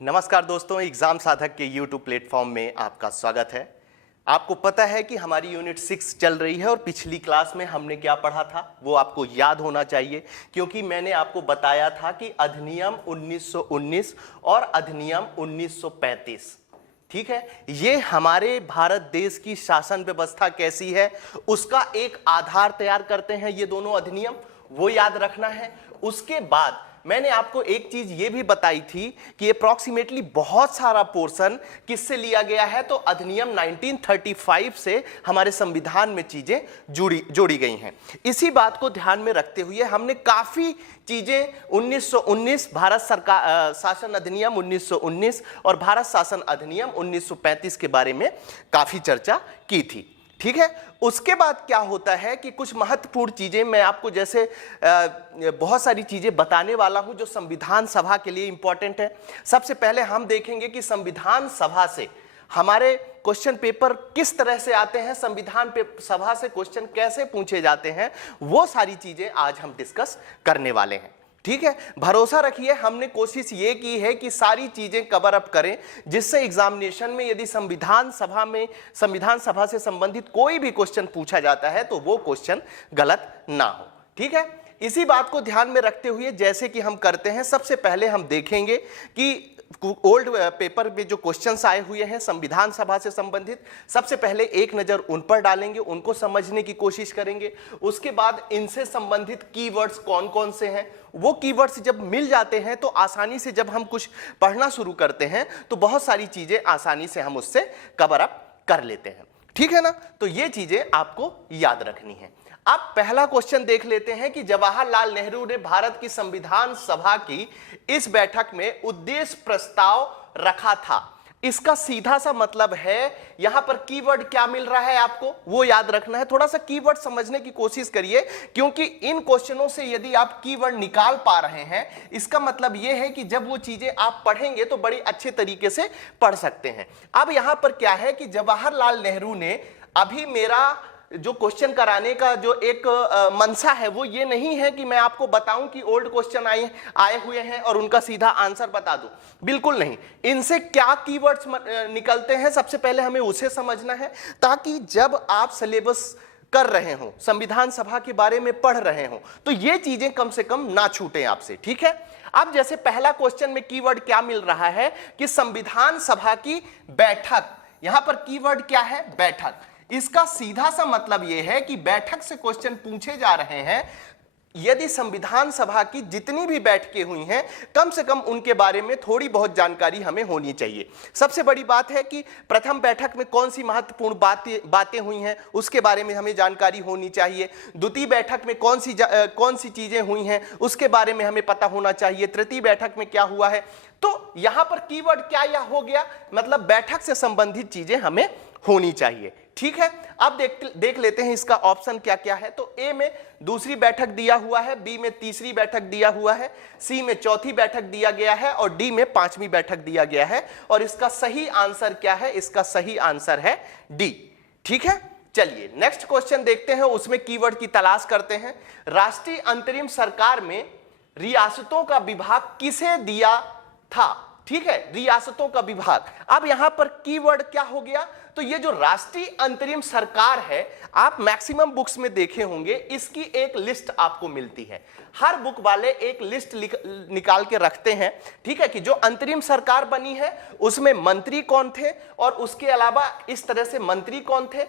नमस्कार दोस्तों, एग्जाम साधक के YouTube प्लेटफॉर्म में आपका स्वागत है। आपको पता है कि हमारी यूनिट 6 चल रही है और पिछली क्लास में हमने क्या पढ़ा था वो आपको याद होना चाहिए, क्योंकि मैंने आपको बताया था कि अधिनियम 1919 और अधिनियम 1935, ठीक है, ये हमारे भारत देश की शासन व्यवस्था कैसी है उसका एक आधार तैयार करते हैं ये दोनों अधिनियम, वो याद रखना है। उसके बाद मैंने आपको एक चीज ये भी बताई थी कि अप्रॉक्सीमेटली बहुत सारा पोर्शन किससे लिया गया है, तो अधिनियम 1935 से हमारे संविधान में चीजें जोड़ी गई हैं। इसी बात को ध्यान में रखते हुए हमने काफी चीजें 1919 भारत सरकार शासन अधिनियम 1919 और भारत शासन अधिनियम 1935 के बारे में काफी चर्चा की थी, ठीक है। उसके बाद क्या होता है कि कुछ महत्वपूर्ण चीजें मैं आपको जैसे बहुत सारी चीजें बताने वाला हूं जो संविधान सभा के लिए इंपॉर्टेंट है। सबसे पहले हम देखेंगे कि संविधान सभा से हमारे क्वेश्चन पेपर किस तरह से आते हैं, संविधान सभा से क्वेश्चन कैसे पूछे जाते हैं, वो सारी चीजें आज हम डिस्कस करने वाले हैं, ठीक है। भरोसा रखिए, हमने कोशिश ये की है कि सारी चीजें कवर अप करें जिससे एग्जामिनेशन में यदि संविधान सभा से संबंधित कोई भी क्वेश्चन पूछा जाता है तो वो क्वेश्चन गलत ना हो, ठीक है। इसी बात को ध्यान में रखते हुए जैसे कि हम करते हैं, सबसे पहले हम देखेंगे कि ओल्ड पेपर में जो क्वेश्चंस आए हुए हैं संविधान सभा से संबंधित, सबसे पहले एक नजर उन पर डालेंगे, उनको समझने की कोशिश करेंगे। उसके बाद इनसे संबंधित कीवर्ड्स कौन कौन से हैं, वो कीवर्ड्स जब मिल जाते हैं तो आसानी से जब हम कुछ पढ़ना शुरू करते हैं तो बहुत सारी चीजें आसानी से हम उससे कवर अप कर लेते हैं, ठीक है ना। तो ये चीजें आपको याद रखनी है। अब पहला क्वेश्चन देख लेते हैं कि जवाहरलाल नेहरू ने भारत की संविधान सभा की इस बैठक में उद्देश्य प्रस्ताव रखा था, इसका सीधा सा मतलब है यहां पर कीवर्ड क्या मिल रहा है आपको वो याद रखना है। थोड़ा सा कीवर्ड समझने की कोशिश करिए, क्योंकि इन क्वेश्चनों से यदि आप कीवर्ड निकाल पा रहे हैं इसका मतलब यह है कि जब वो चीजें आप पढ़ेंगे तो बड़ी अच्छे तरीके से पढ़ सकते हैं। अब यहां पर क्या है कि जवाहरलाल नेहरू ने, अभी मेरा जो क्वेश्चन कराने का जो एक मंशा है वो ये नहीं है कि मैं आपको बताऊं कि ओल्ड क्वेश्चन आए हुए हैं और उनका सीधा आंसर बता दूं, बिल्कुल नहीं। इनसे क्या कीवर्ड्स निकलते हैं सबसे पहले हमें उसे समझना है, ताकि जब आप सिलेबस कर रहे हो, संविधान सभा के बारे में पढ़ रहे हो, तो ये चीजें कम से कम ना छूटें आपसे, ठीक है। अब जैसे पहला क्वेश्चन में कीवर्ड क्या मिल रहा है कि संविधान सभा की बैठक, यहां पर कीवर्ड क्या है, बैठक। इसका सीधा सा मतलब यह है कि बैठक से क्वेश्चन पूछे जा रहे हैं। यदि संविधान सभा की जितनी भी बैठकें हुई हैं कम से कम उनके बारे में थोड़ी बहुत जानकारी हमें होनी चाहिए। सबसे बड़ी बात है कि प्रथम बैठक में कौन सी महत्वपूर्ण बातें हुई हैं उसके बारे में हमें जानकारी होनी चाहिए। द्वितीय बैठक में कौन सी चीजें हुई हैं उसके बारे में हमें पता होना चाहिए। तृतीय बैठक में क्या हुआ है। तो यहां पर कीवर्ड क्या या हो गया, मतलब बैठक से संबंधित चीजें हमें होनी चाहिए, ठीक है। अब देख लेते हैं इसका ऑप्शन क्या क्या है। तो ए में दूसरी बैठक दिया हुआ है, बी में तीसरी बैठक दिया हुआ है, सी में चौथी बैठक दिया गया है और डी में पांचवी बैठक दिया गया है। और इसका सही आंसर क्या है, इसका सही आंसर है डी, ठीक है। चलिए नेक्स्ट क्वेश्चन देखते हैं, उसमें कीवर्ड की तलाश करते हैं। राष्ट्रीय अंतरिम सरकार में रियासतों का विभाग किसे दिया था, ठीक है, रियासतों का विभाग। अब यहां पर कीवर्ड क्या हो गया, तो ये जो राष्ट्रीय अंतरिम सरकार है, आप मैक्सिमम बुक्स में देखे होंगे इसकी एक लिस्ट आपको मिलती है। हर बुक वाले एक लिस्ट निकाल के रखते हैं, ठीक है, कि जो अंतरिम सरकार बनी है उसमें मंत्री कौन थे और उसके अलावा इस तरह से मंत्री कौन थे,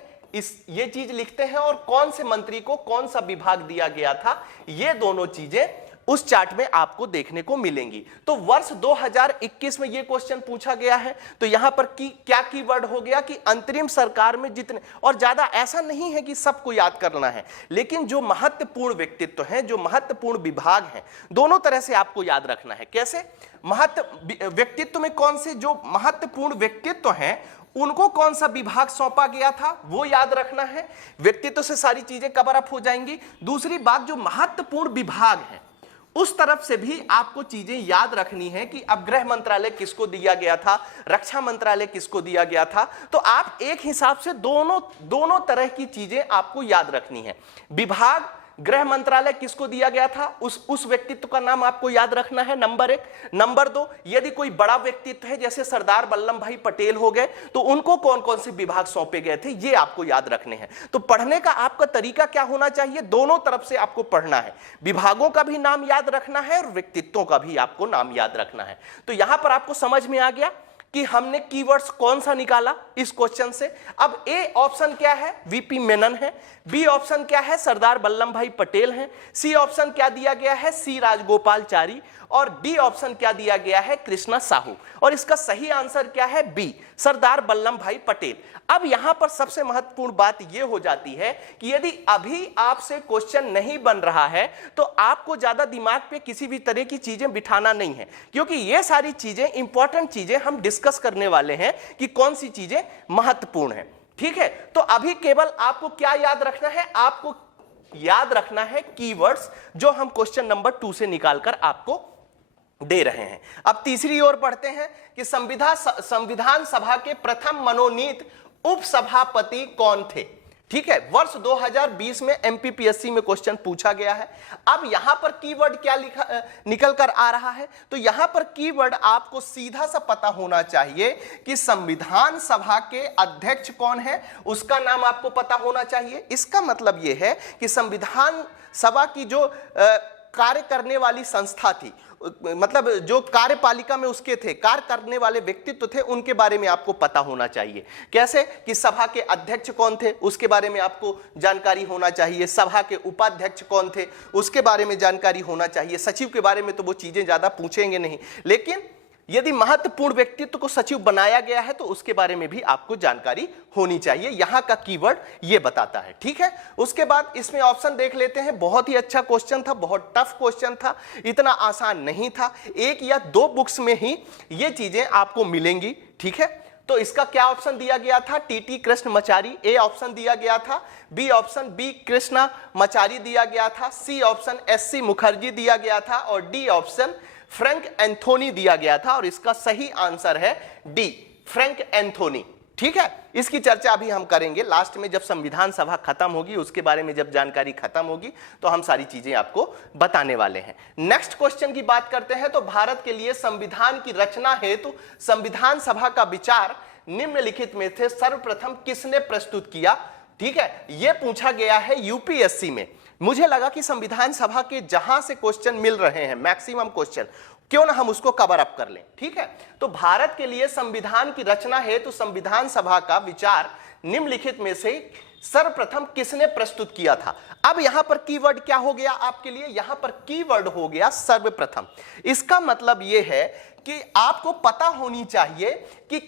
ये चीज लिखते हैं, और कौन से मंत्री को कौन सा विभाग दिया गया था, ये दोनों चीजें उस चार्ट में आपको देखने को मिलेंगी। तो वर्ष 2021 में यह क्वेश्चन पूछा गया है, तो यहां पर क्या कीवर्ड हो गया कि अंतरिम सरकार में जितने, और ज्यादा ऐसा नहीं है कि सबको याद करना है, लेकिन जो महत्वपूर्ण व्यक्तित्व हैं, जो महत्वपूर्ण विभाग हैं, दोनों तरह से आपको याद रखना है। कैसे, व्यक्तित्व में कौन से जो महत्वपूर्ण व्यक्तित्व हैं उनको कौन सा विभाग सौंपा गया था वो याद रखना है। व्यक्तित्व से सारी चीजें कवर अप हो जाएंगी। दूसरी बात, जो महत्वपूर्ण विभाग है उस तरफ से भी आपको चीजें याद रखनी है कि अब गृह मंत्रालय किसको दिया गया था, रक्षा मंत्रालय किसको दिया गया था। तो आप एक हिसाब से दोनों तरह की चीजें आपको याद रखनी है। विभाग गृह मंत्रालय किसको दिया गया था, उस व्यक्तित्व का नाम आपको याद रखना है, नंबर 1। नंबर 2, यदि कोई बड़ा व्यक्तित्व है जैसे सरदार वल्लभ भाई पटेल हो गए तो उनको कौन कौन से विभाग सौंपे गए थे, ये आपको याद रखने हैं। तो पढ़ने का आपका तरीका क्या होना चाहिए, दोनों तरफ से आपको पढ़ना है, विभागों का भी नाम याद रखना है और व्यक्तित्वों का भी आपको नाम याद रखना है। तो यहां पर आपको समझ में आ गया कि हमने कीवर्ड्स कौन सा निकाला इस क्वेश्चन से। अब ए ऑप्शन क्या है, वीपी मेनन है। बी ऑप्शन क्या है, सरदार वल्लभ भाई पटेल हैं। सी ऑप्शन क्या दिया गया है, सी राजगोपालचारी। और डी ऑप्शन क्या दिया गया है, कृष्णा साहू। और इसका सही आंसर क्या है, बी, सरदार वल्लभ भाई पटेल। अब यहां पर सबसे महत्वपूर्ण बात यह हो जाती है कि यदि अभी आपसे क्वेश्चन नहीं बन रहा है तो आपको ज्यादा दिमाग पे किसी भी तरह की चीजें बिठाना नहीं है, क्योंकि ये सारी चीजें इंपॉर्टेंट चीजें हम डिस्कस करने वाले हैं कि कौन सी चीजें महत्वपूर्ण है। ठीक है, तो अभी केवल आपको क्या याद रखना है, आपको याद रखना है कीवर्ड्स जो हम क्वेश्चन नंबर 2 से निकालकर आपको दे रहे हैं। अब तीसरी ओर बढ़ते हैं कि संविधान सभा के प्रथम मनोनीत उपसभापति कौन थे। ठीक है, वर्ष 2020 में एमपीपीएससी में क्वेश्चन पूछा गया है। अब यहां पर कीवर्ड क्या निकल कर आ रहा है, तो यहां पर कीवर्ड आपको सीधा सा पता होना चाहिए कि संविधान सभा के अध्यक्ष कौन है, उसका नाम आपको पता होना चाहिए। इसका मतलब यह है कि संविधान सभा की जो कार्य करने वाली संस्था थी, मतलब जो कार्यपालिका में उसके थे, कार्य करने वाले व्यक्तित्व थे, उनके बारे में आपको पता होना चाहिए। कैसे कि सभा के अध्यक्ष कौन थे उसके बारे में आपको जानकारी होना चाहिए, सभा के उपाध्यक्ष कौन थे उसके बारे में जानकारी होना चाहिए। सचिव के बारे में तो वो चीजें ज्यादा पूछेंगे नहीं, लेकिन यदि महत्वपूर्ण व्यक्तित्व को सचिव बनाया गया है तो उसके बारे में भी आपको जानकारी होनी चाहिए। यहां का कीवर्ड ये बताता है। ठीक है, उसके बाद इसमें ऑप्शन देख लेते हैं। बहुत ही अच्छा क्वेश्चन था, बहुत टफ क्वेश्चन था, इतना आसान नहीं था। 1 या 2 बुक्स में ही ये चीजें आपको मिलेंगी। ठीक है, तो इसका क्या ऑप्शन दिया गया था, टीटी कृष्णमाचारी ए ऑप्शन दिया गया था। बी ऑप्शन बी कृष्णमाचारी दिया गया था। सी ऑप्शन एससी मुखर्जी दिया गया था। और डी ऑप्शन फ्रैंक एंथोनी दिया गया था। और इसका सही आंसर है डी, फ्रैंक एंथोनी। ठीक है, इसकी चर्चा अभी हम करेंगे लास्ट में, जब संविधान सभा खत्म होगी, उसके बारे में जब जानकारी खत्म होगी तो हम सारी चीजें आपको बताने वाले हैं। नेक्स्ट क्वेश्चन की बात करते हैं। तो भारत के लिए संविधान की रचना हेतु संविधान सभा का विचार निम्नलिखित में से सर्वप्रथम किसने प्रस्तुत किया। ठीक है, यह पूछा गया है यूपीएससी में। मुझे लगा कि संविधान सभा के जहां से क्वेश्चन मिल रहे हैं, मैक्सिमम क्वेश्चन, क्यों ना हम उसको कवर अप कर लें। ठीक है, तो भारत के लिए संविधान की रचना है तो संविधान सभा का विचार निम्नलिखित में से सर्वप्रथम किसने प्रस्तुत किया था। अब यहां पर कीवर्ड क्या हो गया आपके लिए, यहां पर कीवर्ड हो गया सर्वप्रथम। इसका मतलब यह है कि आपको पता होनी चाहिए कि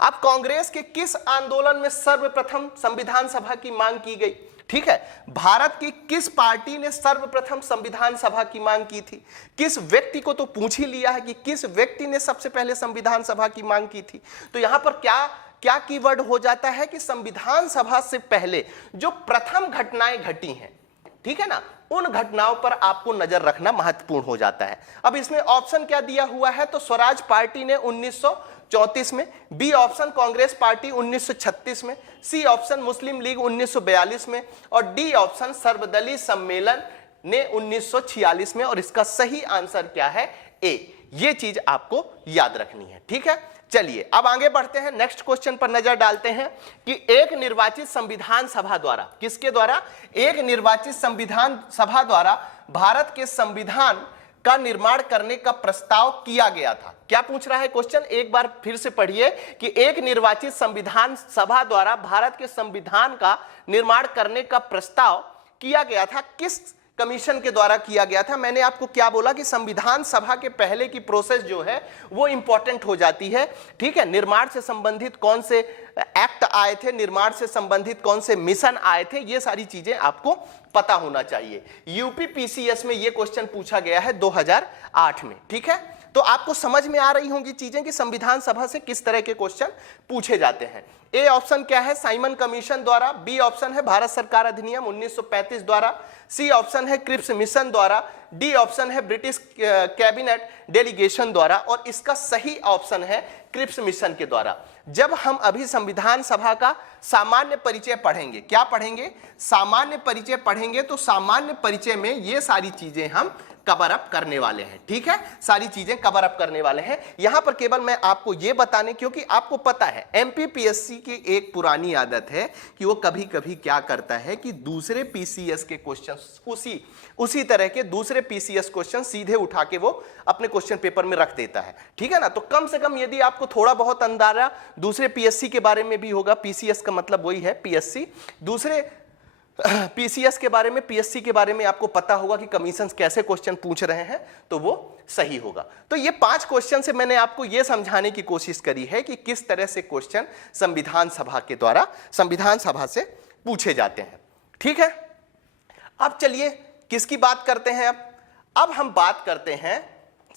अब कांग्रेस के किस आंदोलन में सर्वप्रथम संविधान सभा की मांग की गई। ठीक है, भारत की किस पार्टी ने सर्वप्रथम संविधान सभा की मांग की थी। किस व्यक्ति को तो पूछ ही लिया है कि किस व्यक्ति ने सबसे पहले संविधान सभा की मांग की थी। तो यहां पर क्या कीवर्ड हो जाता है कि संविधान सभा से पहले जो प्रथम घटनाएं घटी हैं, ठीक है ना, उन घटनाओं पर आपको नजर रखना महत्वपूर्ण हो जाता है। अब इसमें ऑप्शन क्या दिया हुआ है, तो स्वराज पार्टी ने 1934 में, बी ऑप्शन कांग्रेस पार्टी 1936 में, सी ऑप्शन मुस्लिम लीग 1942 में और डी ऑप्शन सर्वदलीय सम्मेलन ने 1946 में। और इसका सही आंसर क्या है, ए। ये चीज आपको याद रखनी है। ठीक है, चलिए अब आगे बढ़ते हैं, नेक्स्ट क्वेश्चन पर नजर डालते हैं कि एक निर्वाचित संविधान सभा द्वारा, किसके द्वारा, एक निर्वाचित संविधान सभा द्वारा भारत के संविधान का निर्माण करने का प्रस्ताव किया गया था। क्या पूछ रहा है क्वेश्चन, एक बार फिर से पढ़िए कि एक निर्वाचित संविधान सभा द्वारा भारत के संविधान का निर्माण करने का प्रस्ताव किया गया था, किस कमीशन के द्वारा किया गया था। मैंने आपको क्या बोला कि संविधान सभा के पहले की प्रोसेस जो है वो इंपॉर्टेंट हो जाती है। ठीक है, निर्माण से संबंधित कौन से एक्ट आए थे, निर्माण से संबंधित कौन से मिशन आए थे, ये सारी चीजें आपको पता होना चाहिए। यूपी पीसीएस में ये क्वेश्चन पूछा गया है 2008 में। ठीक है, तो आपको समझ में आ रही होंगी चीजें कि संविधान सभा से किस तरह के क्वेश्चन पूछे जाते हैं। ए ऑप्शन क्या है, साइमन कमीशन द्वारा, बी ऑप्शन है भारत सरकार अधिनियम 1935 द्वारा, सी ऑप्शन है क्रिप्स मिशन द्वारा, डी ऑप्शन है ब्रिटिश कैबिनेट डेलीगेशन द्वारा, और इसका सही ऑप्शन है क्रिप्स मिशन के द्वारा। जब हम अभी संविधान सभा का सामान्य परिचय पढ़ेंगे, क्या पढ़ेंगे, सामान्य परिचय पढ़ेंगे, तो सामान्य परिचय में ये सारी चीजें हम कवर अप करने वाले हैं। ठीक है, सारी चीजें कवर अप करने वाले हैं। यहां पर केवल मैं आपको यह बताने, क्योंकि आपको पता है एमपीपीएससी की एक पुरानी आदत है कि वो कभी कभी क्या करता है कि दूसरे पीसीएस के क्वेश्चन, उसी तरह के दूसरे पीसीएस क्वेश्चन सीधे उठा के वो अपने क्वेश्चन पेपर में रख देता है। ठीक है ना, तो कम से कम यदि आपको थोड़ा बहुत अंदाजा दूसरे पीएससी के बारे में भी होगा, पीसीएस का मतलब वही है पीएससी, दूसरे पीसीएस के बारे में, पीएससी के बारे में आपको पता होगा कि कमीशन कैसे क्वेश्चन पूछ रहे हैं, तो वो सही होगा। तो ये 5 क्वेश्चन से मैंने आपको ये समझाने की कोशिश करी है कि किस तरह से क्वेश्चन संविधान सभा के द्वारा संविधान सभा से पूछे जाते हैं। ठीक है, अब चलिए किसकी बात करते हैं। अब हम बात करते हैं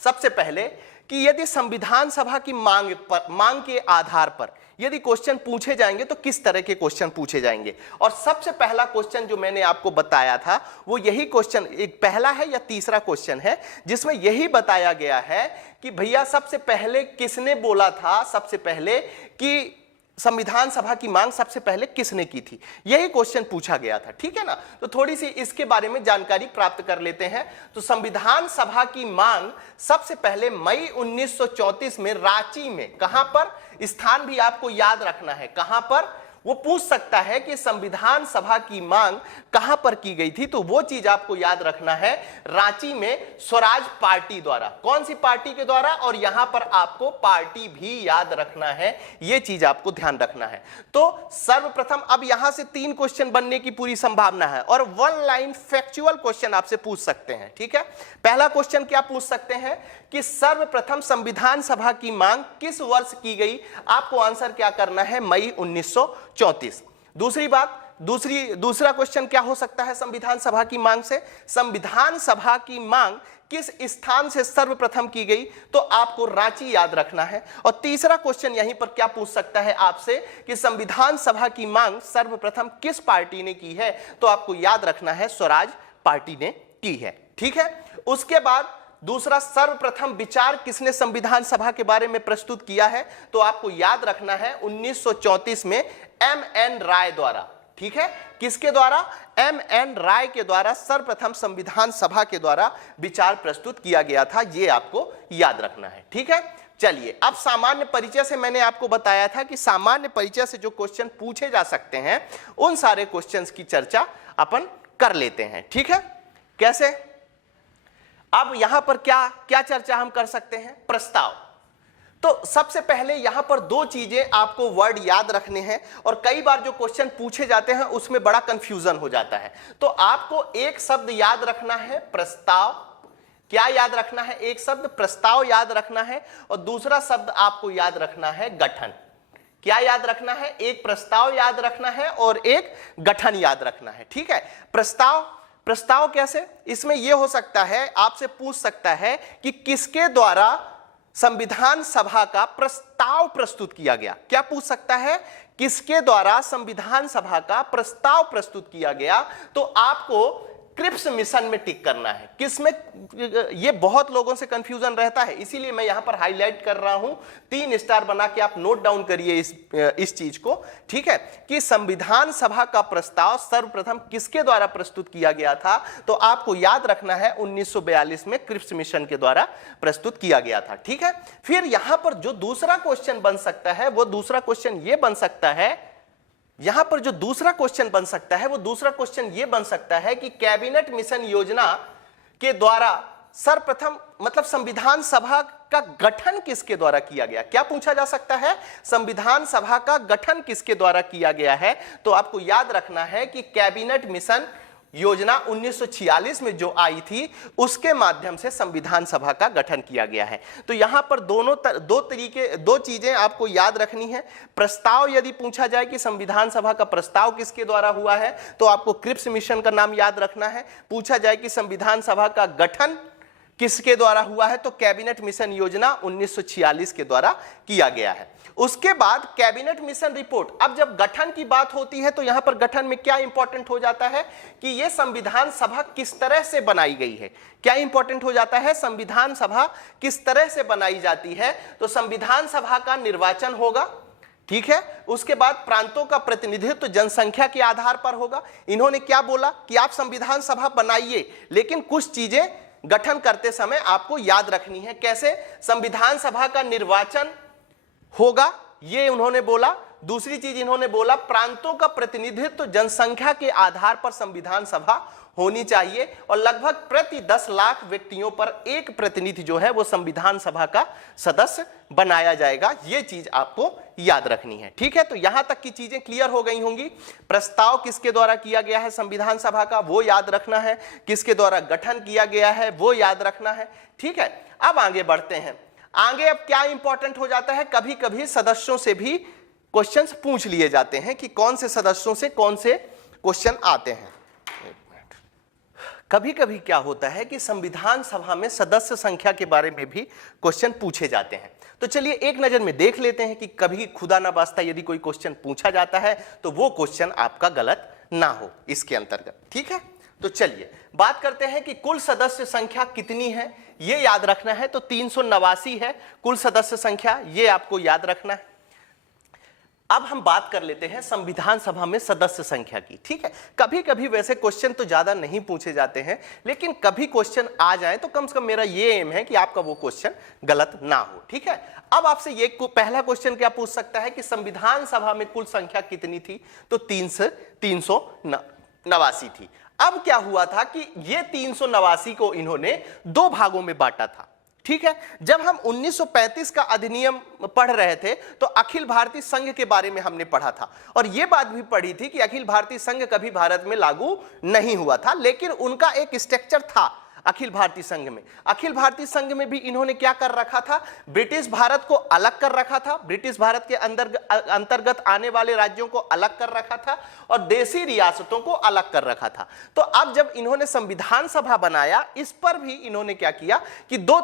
सबसे पहले कि यदि संविधान सभा की मांग के आधार पर यदि क्वेश्चन पूछे जाएंगे तो किस तरह के क्वेश्चन पूछे जाएंगे। और सबसे पहला क्वेश्चन जो मैंने आपको बताया था वो यही क्वेश्चन, एक पहला है या तीसरा क्वेश्चन है, जिसमें यही बताया गया है कि भैया सबसे पहले किसने बोला था, सबसे पहले कि संविधान सभा की मांग सबसे पहले किसने की थी, यही क्वेश्चन पूछा गया था। ठीक है ना, तो थोड़ी सी इसके बारे में जानकारी प्राप्त कर लेते हैं। तो संविधान सभा की मांग सबसे पहले मई 1934 में रांची में, कहां पर, स्थान भी आपको याद रखना है, कहां पर, वो पूछ सकता है कि संविधान सभा की मांग कहां पर की गई थी, तो वो चीज आपको याद रखना है, रांची में स्वराज पार्टी द्वारा। कौन सी पार्टी के द्वारा, और यहां पर आपको पार्टी भी याद रखना है, ये चीज आपको ध्यान रखना है। तो सर्वप्रथम अब यहां से 3 क्वेश्चन बनने की पूरी संभावना है और 1 लाइन फैक्चुअल क्वेश्चन आपसे पूछ सकते हैं। ठीक है, पहला क्वेश्चन क्या पूछ सकते हैं कि सर्वप्रथम संविधान सभा की मांग किस वर्ष की गई, आपको आंसर क्या करना है, मई 1934। दूसरी बात, दूसरा क्वेश्चन क्या हो सकता है संविधान सभा की मांग से, संविधान सभा की मांग किस स्थान से सर्वप्रथम की गई, तो आपको रांची याद रखना है। और तीसरा क्वेश्चन यहीं पर क्या पूछ सकता है आपसे कि संविधान सभा की मांग सर्वप्रथम किस पार्टी ने की है, तो आपको याद रखना है स्वराज पार्टी ने की है। ठीक है, उसके बाद दूसरा, सर्वप्रथम विचार किसने संविधान सभा के बारे में प्रस्तुत किया है, तो आपको याद रखना है 1934 में एम.एन. राय द्वारा। ठीक है, किसके द्वारा, एम.एन. राय के द्वारा सर्वप्रथम संविधान सभा के द्वारा विचार प्रस्तुत किया गया था, ये आपको याद रखना है। ठीक है, चलिए अब सामान्य परिचय से मैंने आपको बताया था कि सामान्य परिचय से जो क्वेश्चन पूछे जा सकते हैं उन सारे क्वेश्चंस की चर्चा अपन कर लेते हैं। ठीक है, कैसे, अब यहां पर क्या चर्चा हम कर सकते हैं, प्रस्ताव। तो सबसे पहले यहां पर 2 चीजें आपको वर्ड याद रखने हैं, और कई बार जो क्वेश्चन पूछे जाते हैं उसमें बड़ा कंफ्यूजन हो जाता है। तो आपको एक शब्द याद रखना है, प्रस्ताव। क्या याद रखना है, एक शब्द प्रस्ताव याद रखना है, और दूसरा शब्द आपको याद रखना है गठन। क्या याद रखना है, एक प्रस्ताव याद रखना है और एक गठन याद रखना है। ठीक है, प्रस्ताव कैसे, इसमें यह हो सकता है, आपसे पूछ सकता है कि किसके द्वारा संविधान सभा का प्रस्ताव प्रस्तुत किया गया। क्या पूछ सकता है, किसके द्वारा संविधान सभा का प्रस्ताव प्रस्तुत किया गया, तो आपको क्रिप्स मिशन में टिक करना है। किसमें, ये बहुत लोगों से कंफ्यूजन रहता है, इसीलिए मैं यहां पर हाईलाइट कर रहा हूं, 3 स्टार बना के आप नोट डाउन करिए इस चीज को। ठीक है, कि संविधान सभा का प्रस्ताव सर्वप्रथम किसके द्वारा प्रस्तुत किया गया था, तो आपको याद रखना है 1942 में क्रिप्स मिशन के द्वारा प्रस्तुत किया गया था। ठीक है, फिर यहां पर जो दूसरा क्वेश्चन बन सकता है, वो दूसरा क्वेश्चन ये बन सकता है, यहां पर जो दूसरा क्वेश्चन बन सकता है, वो दूसरा क्वेश्चन यह बन सकता है कि कैबिनेट मिशन योजना के द्वारा सर्वप्रथम, मतलब संविधान सभा का गठन किसके द्वारा किया गया। क्या पूछा जा सकता है, संविधान सभा का गठन किसके द्वारा किया गया है, तो आपको याद रखना है कि कैबिनेट मिशन योजना 1946 में जो आई थी उसके माध्यम से संविधान सभा का गठन किया गया है। तो यहां पर दो चीजें आपको याद रखनी है। प्रस्ताव यदि पूछा जाए कि संविधान सभा का प्रस्ताव किसके द्वारा हुआ है, तो आपको क्रिप्स मिशन का नाम याद रखना है। पूछा जाए कि संविधान सभा का गठन किसके द्वारा हुआ है? तो कैबिनेट मिशन योजना 1946 के द्वारा किया गया है। उसके बाद कैबिनेट मिशन रिपोर्ट। अब जब गठन की बात होती है तो यहां पर गठन में क्या इंपॉर्टेंट हो जाता है कि यह संविधान सभा किस तरह से बनाई गई है। क्या इंपॉर्टेंट हो जाता है? संविधान सभा किस तरह से बनाई जाती है। तो संविधान सभा का निर्वाचन होगा, ठीक है। उसके बाद प्रांतों का प्रतिनिधित्व जनसंख्या के आधार पर होगा। इन्होंने क्या बोला कि आप संविधान सभा बनाइए, लेकिन कुछ चीजें गठन करते समय आपको याद रखनी है। कैसे? संविधान सभा का निर्वाचन होगा, ये उन्होंने बोला। दूसरी चीज इन्होंने बोला प्रांतों का प्रतिनिधित्व जनसंख्या के आधार पर संविधान सभा होनी चाहिए और लगभग प्रति 10 लाख व्यक्तियों पर एक प्रतिनिधि जो है वो संविधान सभा का सदस्य बनाया जाएगा। ये चीज आपको याद रखनी है, ठीक है। तो यहां तक की चीजें क्लियर हो गई होंगी। प्रस्ताव किसके द्वारा किया गया है संविधान सभा का, वो याद रखना है। किसके द्वारा गठन किया गया है, वो याद रखना है, ठीक है। अब आगे बढ़ते हैं। आगे अब क्या इंपॉर्टेंट हो जाता है, कभी कभी सदस्यों से भी क्वेश्चंस पूछ लिए जाते हैं कि कौन से सदस्यों से कौन से क्वेश्चन आते हैं। कभी कभी क्या होता है कि संविधान सभा में सदस्य संख्या के बारे में भी क्वेश्चन पूछे जाते हैं। तो चलिए एक नजर में देख लेते हैं कि कभी खुदा ना वास्ता यदि कोई क्वेश्चन पूछा जाता है तो वो क्वेश्चन आपका गलत ना हो इसके अंतर्गत, ठीक है। तो चलिए बात करते हैं कि कुल सदस्य संख्या कितनी है, ये याद रखना है। तो 389 है कुल सदस्य संख्या, ये आपको याद रखना है। अब हम बात कर लेते हैं संविधान सभा में सदस्य संख्या की, ठीक है। कभी कभी वैसे क्वेश्चन तो ज्यादा नहीं पूछे जाते हैं, लेकिन कभी क्वेश्चन आ जाए तो कम से कम मेरा ये एम है कि आपका वो क्वेश्चन गलत ना हो, ठीक है। अब आपसे ये पहला क्वेश्चन क्या पूछ सकता है कि संविधान सभा में कुल संख्या कितनी थी? तो 389 थी। अब क्या हुआ था कि ये 389 को इन्होंने दो भागों में बांटा था, ठीक है। जब हम 1935 का अधिनियम पढ़ रहे थे तो अखिल भारतीय संघ के बारे में हमने पढ़ा था और यह बात भी पढ़ी थी कि अखिल भारतीय संघ कभी भारत में लागू नहीं हुआ था, लेकिन उनका एक स्ट्रक्चर था अखिल भारतीय संघ में। अखिल भारतीय संघ में भी इन्होंने क्या कर रखा था? ब्रिटिश भारत को अलग कर रखा था, ब्रिटिश भारत के अंतर्गत आने वाले राज्यों को अलग कर रखा था और देशी रियासतों को अलग कर रखा था। तो अब जब इन्होंने संविधान सभा बनाया, इस पर भी इन्होंने क्या किया कि दो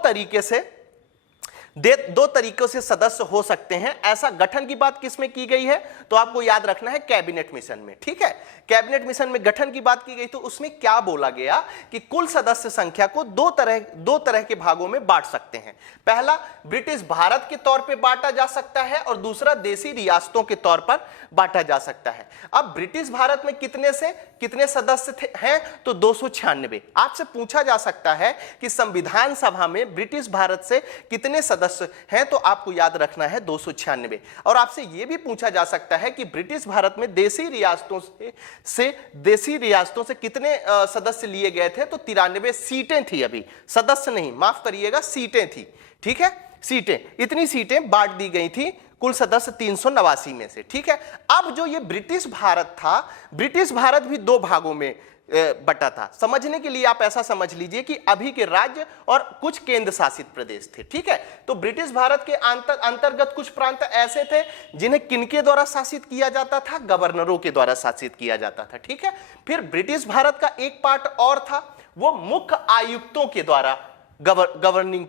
तरीकों से सदस्य हो सकते हैं। ऐसा गठन की बात किसमें की गई है? तो आपको याद रखना है कैबिनेट मिशन में, ठीक है। कैबिनेट मिशन में गठन की बात की गई तो उसमें क्या बोला गया कि कुल सदस्य संख्या को दो तरह के भागों में बांट सकते हैं। पहला ब्रिटिश भारत के तौर पे बांटा जा सकता है और दूसरा देशी रियासतों के तौर पर बांटा जा सकता है। अब ब्रिटिश भारत में कितने सदस्य हैं? तो 296। आपसे पूछा जा सकता है कि संविधान सभा में ब्रिटिश भारत से कितने सदस्य हैं? तो आपको याद रखना है 296। और आपसे यह भी पूछा जा सकता है कि ब्रिटिश भारत में देशी रियासतों से कितने सदस्य लिए गए थे? तो 93 सीटें थी। अभी सदस्य नहीं, माफ करिएगा, सीटें थी, ठीक है। सीटें, इतनी सीटें बांट दी गई थी कुल सदस्य 389 में से, ठीक है। अब जो ये ब्रिटिश भारत था, ब्रिटिश भारत भी दो भागों में बटा था। समझने के लिए आप ऐसा समझ लीजिए कि अभी के राज्य और कुछ केंद्र शासित प्रदेश थे, ठीक है। तो ब्रिटिश भारत के अंतर्गत कुछ प्रांत ऐसे थे जिन्हें किनके द्वारा शासित किया जाता था? गवर्नरों के द्वारा शासित किया जाता था, ठीक है। फिर ब्रिटिश भारत का एक पार्ट और था, वो मुख्य आयुक्तों के द्वारा गवर्न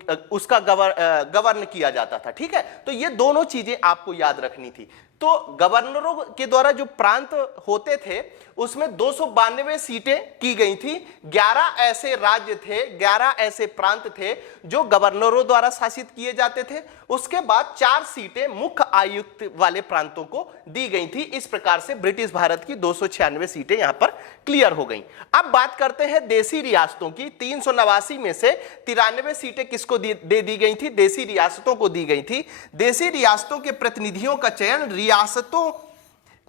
किया जाता था, ठीक है। तो ये दोनों चीजें आपको याद रखनी थी। तो गवर्नरों के द्वारा जो प्रांत होते थे उसमें 292 सीटें की गई थी। 11 ऐसे राज्य थे, 11 ऐसे प्रांत थे जो गवर्नरों द्वारा शासित किए जाते थे। उसके बाद 4 सीटें मुख्य आयुक्त वाले प्रांतों को दी गई थी। इस प्रकार से ब्रिटिश भारत की 296 सीटें यहां पर क्लियर हो गई। अब बात करते हैं देशी रियासतों की। 389 में से 93 सीटें किसको दे दी गई थी? देशी रियासतों को दी गई थी। देशी रियासतों के प्रतिनिधियों का चयन रियासतों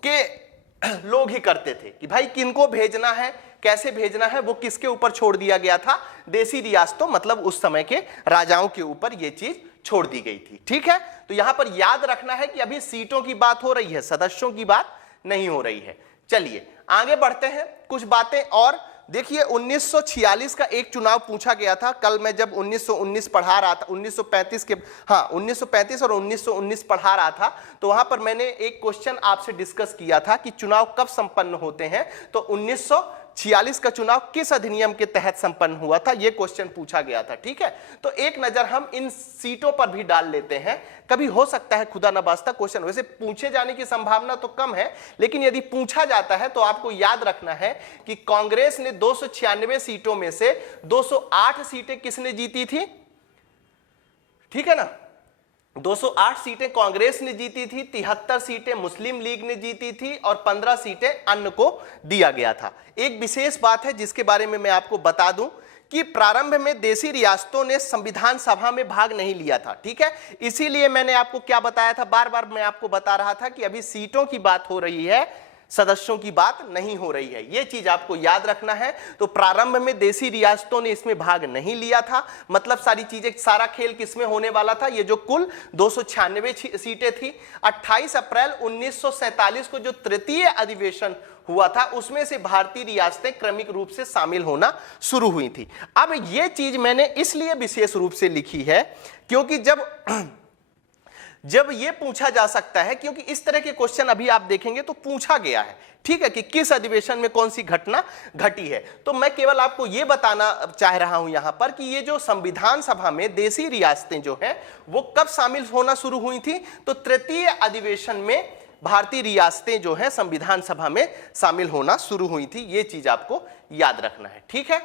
के लोग ही करते थे कि भाई किनको भेजना है, कैसे भेजना है, वो किसके ऊपर छोड़ दिया गया था? देशी रियासतों मतलब उस समय के राजाओं के ऊपर ये चीज छोड़ दी गई थी, ठीक है। तो यहां पर याद रखना है कि अभी सीटों की बात हो रही है, सदस्यों की बात नहीं हो रही है। चलिए आगे बढ़ते हैं, कुछ बातें और देखिए। 1946 का एक चुनाव पूछा गया था। कल मैं जब 1919 पढ़ा रहा था, 1935 और 1919 पढ़ा रहा था, तो वहां पर मैंने एक क्वेश्चन आपसे डिस्कस किया था कि चुनाव कब संपन्न होते हैं। तो 1946 का चुनाव किस अधिनियम के तहत संपन्न हुआ था, यह क्वेश्चन पूछा गया था। ठीक है, तो एक नजर हम इन सीटों पर भी डाल लेते हैं। कभी हो सकता है खुदा न वास्ता क्वेश्चन वैसे पूछे जाने की संभावना तो कम है, लेकिन यदि पूछा जाता है तो आपको याद रखना है कि कांग्रेस ने 296 सीटों में से 208 सीटें किसने जीती थी? ठीक है ना, 208 सीटें कांग्रेस ने जीती थी, 73 सीटें मुस्लिम लीग ने जीती थी और 15 सीटें अन्य को दिया गया था। एक विशेष बात है जिसके बारे में मैं आपको बता दूं कि प्रारंभ में देशी रियासतों ने संविधान सभा में भाग नहीं लिया था। ठीक है, इसीलिए मैंने आपको क्या बताया था, बार बार मैं आपको बता रहा था कि अभी सीटों की बात हो रही है, सदस्यों की बात नहीं हो रही है। यह चीज आपको याद रखना है। तो प्रारंभ में देशी रियासतों ने इसमें भाग नहीं लिया था, मतलब सारी चीजें, सारा खेल किसमें होने वाला था? ये जो कुल 296 सीटें थी, 28 अप्रैल 1947 को जो तृतीय अधिवेशन हुआ था उसमें से भारतीय रियासतें क्रमिक रूप से शामिल होना शुरू हुई थी। अब यह चीज मैंने इसलिए विशेष रूप से लिखी है क्योंकि जब ये पूछा जा सकता है, क्योंकि इस तरह के क्वेश्चन अभी आप देखेंगे तो पूछा गया है। ठीक है, कि किस अधिवेशन में कौन सी घटना घटी है। तो मैं केवल आपको ये बताना चाह रहा हूं यहां पर कि ये जो संविधान सभा में देशी रियासतें जो हैं वो कब शामिल होना शुरू हुई थी? तो तृतीय अधिवेशन में भारतीय रियासतें जो हैं संविधान सभा में शामिल होना शुरू हुई थी। ये चीज आपको याद रखना है। ठीक है,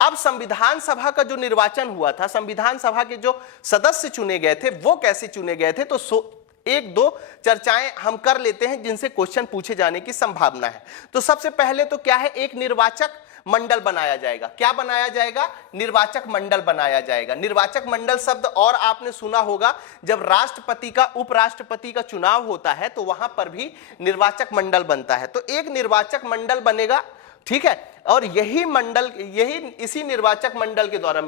अब संविधान सभा का जो निर्वाचन हुआ था, संविधान सभा के जो सदस्य चुने गए थे वो कैसे चुने गए थे? तो एक दो चर्चाएं हम कर लेते हैं जिनसे क्वेश्चन पूछे जाने की संभावना है। तो सबसे पहले तो क्या है, एक निर्वाचक मंडल बनाया जाएगा। क्या बनाया जाएगा? निर्वाचक मंडल बनाया जाएगा। निर्वाचक मंडल शब्द और आपने सुना होगा, जब राष्ट्रपति का उपराष्ट्रपति का चुनाव होता है तो वहां पर भी निर्वाचक मंडल बनता है। तो एक निर्वाचक मंडल बनेगा। ठीक है, और इसी निर्वाचक मंडल के द्वारा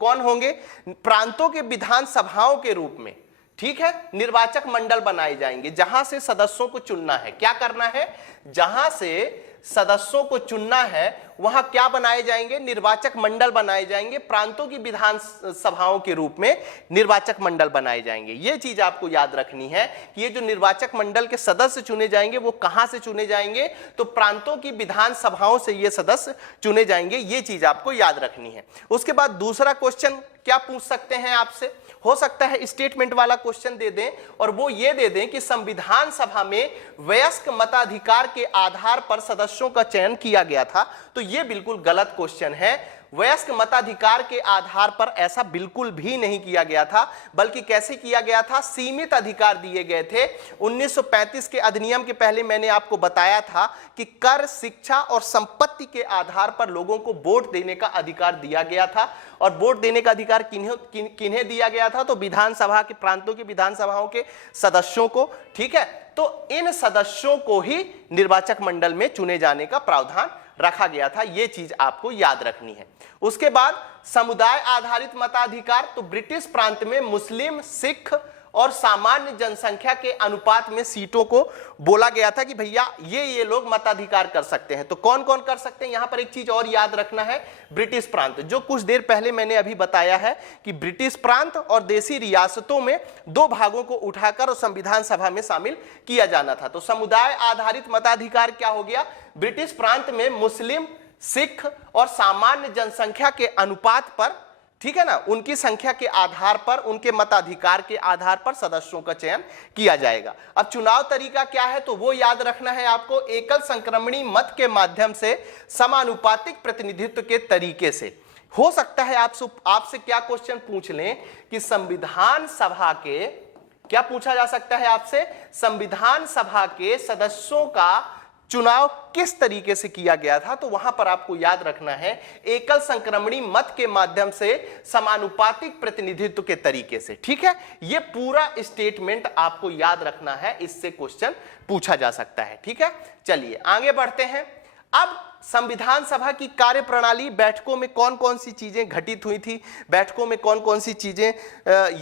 कौन होंगे? प्रांतों के विधान सभाओं के रूप में, ठीक है, निर्वाचक मंडल बनाए जाएंगे जहां से सदस्यों को चुनना है। क्या करना है? जहां से सदस्यों को चुनना है वहां क्या बनाए जाएंगे? निर्वाचक मंडल बनाए जाएंगे। प्रांतों की विधान सभाओं के रूप में निर्वाचक मंडल बनाए जाएंगे। यह चीज आपको याद रखनी है कि ये जो निर्वाचक मंडल के सदस्य चुने जाएंगे वो कहां से चुने जाएंगे? तो प्रांतों की विधान सभाओं से ये सदस्य चुने जाएंगे। ये चीज आपको याद रखनी है। उसके बाद दूसरा क्वेश्चन क्या पूछ सकते हैं आपसे? हो सकता है स्टेटमेंट वाला क्वेश्चन दे दें और वो ये दे दें कि संविधान सभा में वयस्क मताधिकार के आधार पर सदस्यों का चयन किया गया था। तो ये बिल्कुल गलत क्वेश्चन है। वयस्क मताधिकार के आधार पर ऐसा बिल्कुल भी नहीं किया गया था, बल्कि कैसे किया गया था? सीमित अधिकार दिए गए थे। 1935 के अधिनियम के पहले मैंने आपको बताया था कि कर, शिक्षा और संपत्ति के आधार पर लोगों को वोट देने का अधिकार दिया गया था। और वोट देने का अधिकार किन्हें दिया गया था? तो विधानसभा के, प्रांतों की विधानसभाओं के सदस्यों को। ठीक है, तो इन सदस्यों को ही निर्वाचक मंडल में चुने जाने का प्रावधान रखा गया था। यह चीज आपको याद रखनी है। उसके बाद समुदाय आधारित मताधिकार, तो ब्रिटिश प्रांत में मुस्लिम, सिख और सामान्य जनसंख्या के अनुपात में सीटों को बोला गया था कि भैया ये लोग मताधिकार कर सकते हैं। तो कौन कौन कर सकते हैं? यहां पर एक चीज और याद रखना है, ब्रिटिश प्रांत, जो कुछ देर पहले मैंने अभी बताया है कि ब्रिटिश प्रांत और देशी रियासतों में दो भागों को उठाकर संविधान सभा में शामिल किया जाना था। तो समुदाय आधारित मताधिकार क्या हो गया? ब्रिटिश प्रांत में मुस्लिम, सिख और सामान्य जनसंख्या के अनुपात पर, ठीक है ना, उनकी संख्या के आधार पर, उनके मताधिकार के आधार पर सदस्यों का चयन किया जाएगा। अब चुनाव तरीका क्या है? तो वो याद रखना है आपको, एकल संक्रमणी मत के माध्यम से समानुपातिक प्रतिनिधित्व के तरीके से। हो सकता है आपसे क्या क्वेश्चन पूछ लें कि संविधान सभा के, क्या पूछा जा सकता है आपसे? संविधान सभा के सदस्यों का चुनाव किस तरीके से किया गया था? तो वहां पर आपको याद रखना है, एकल संक्रमणी मत के माध्यम से समानुपातिक प्रतिनिधित्व के तरीके से। ठीक है, यह पूरा स्टेटमेंट आपको याद रखना है, इससे क्वेश्चन पूछा जा सकता है। ठीक है, चलिए आगे बढ़ते हैं। अब संविधान सभा की कार्यप्रणाली, बैठकों में कौन कौन सी चीजें घटित हुई थी, बैठकों में कौन कौन सी चीजें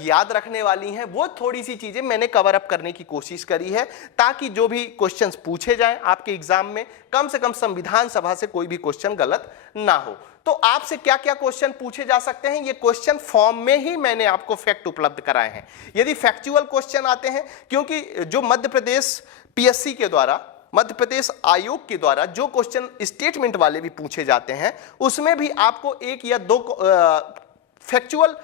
याद रखने वाली हैं, वो थोड़ी सी चीजें मैंने कवर अप करने की कोशिश करी है, ताकि जो भी क्वेश्चंस पूछे जाएं आपके एग्जाम में, कम से कम संविधान सभा से कोई भी क्वेश्चन गलत ना हो। तो आपसे क्या क्या क्वेश्चन पूछे जा सकते हैं, ये क्वेश्चन फॉर्म में ही मैंने आपको फैक्ट उपलब्ध कराए हैं। यदि फैक्चुअल क्वेश्चन आते हैं, क्योंकि जो मध्य प्रदेश पीएससी के द्वारा मध्य प्रदेश आयोग के द्वारा जो क्वेश्चन स्टेटमेंट वाले भी पूछे जाते हैं उसमें भी आपको एक या दो फैक्चुअल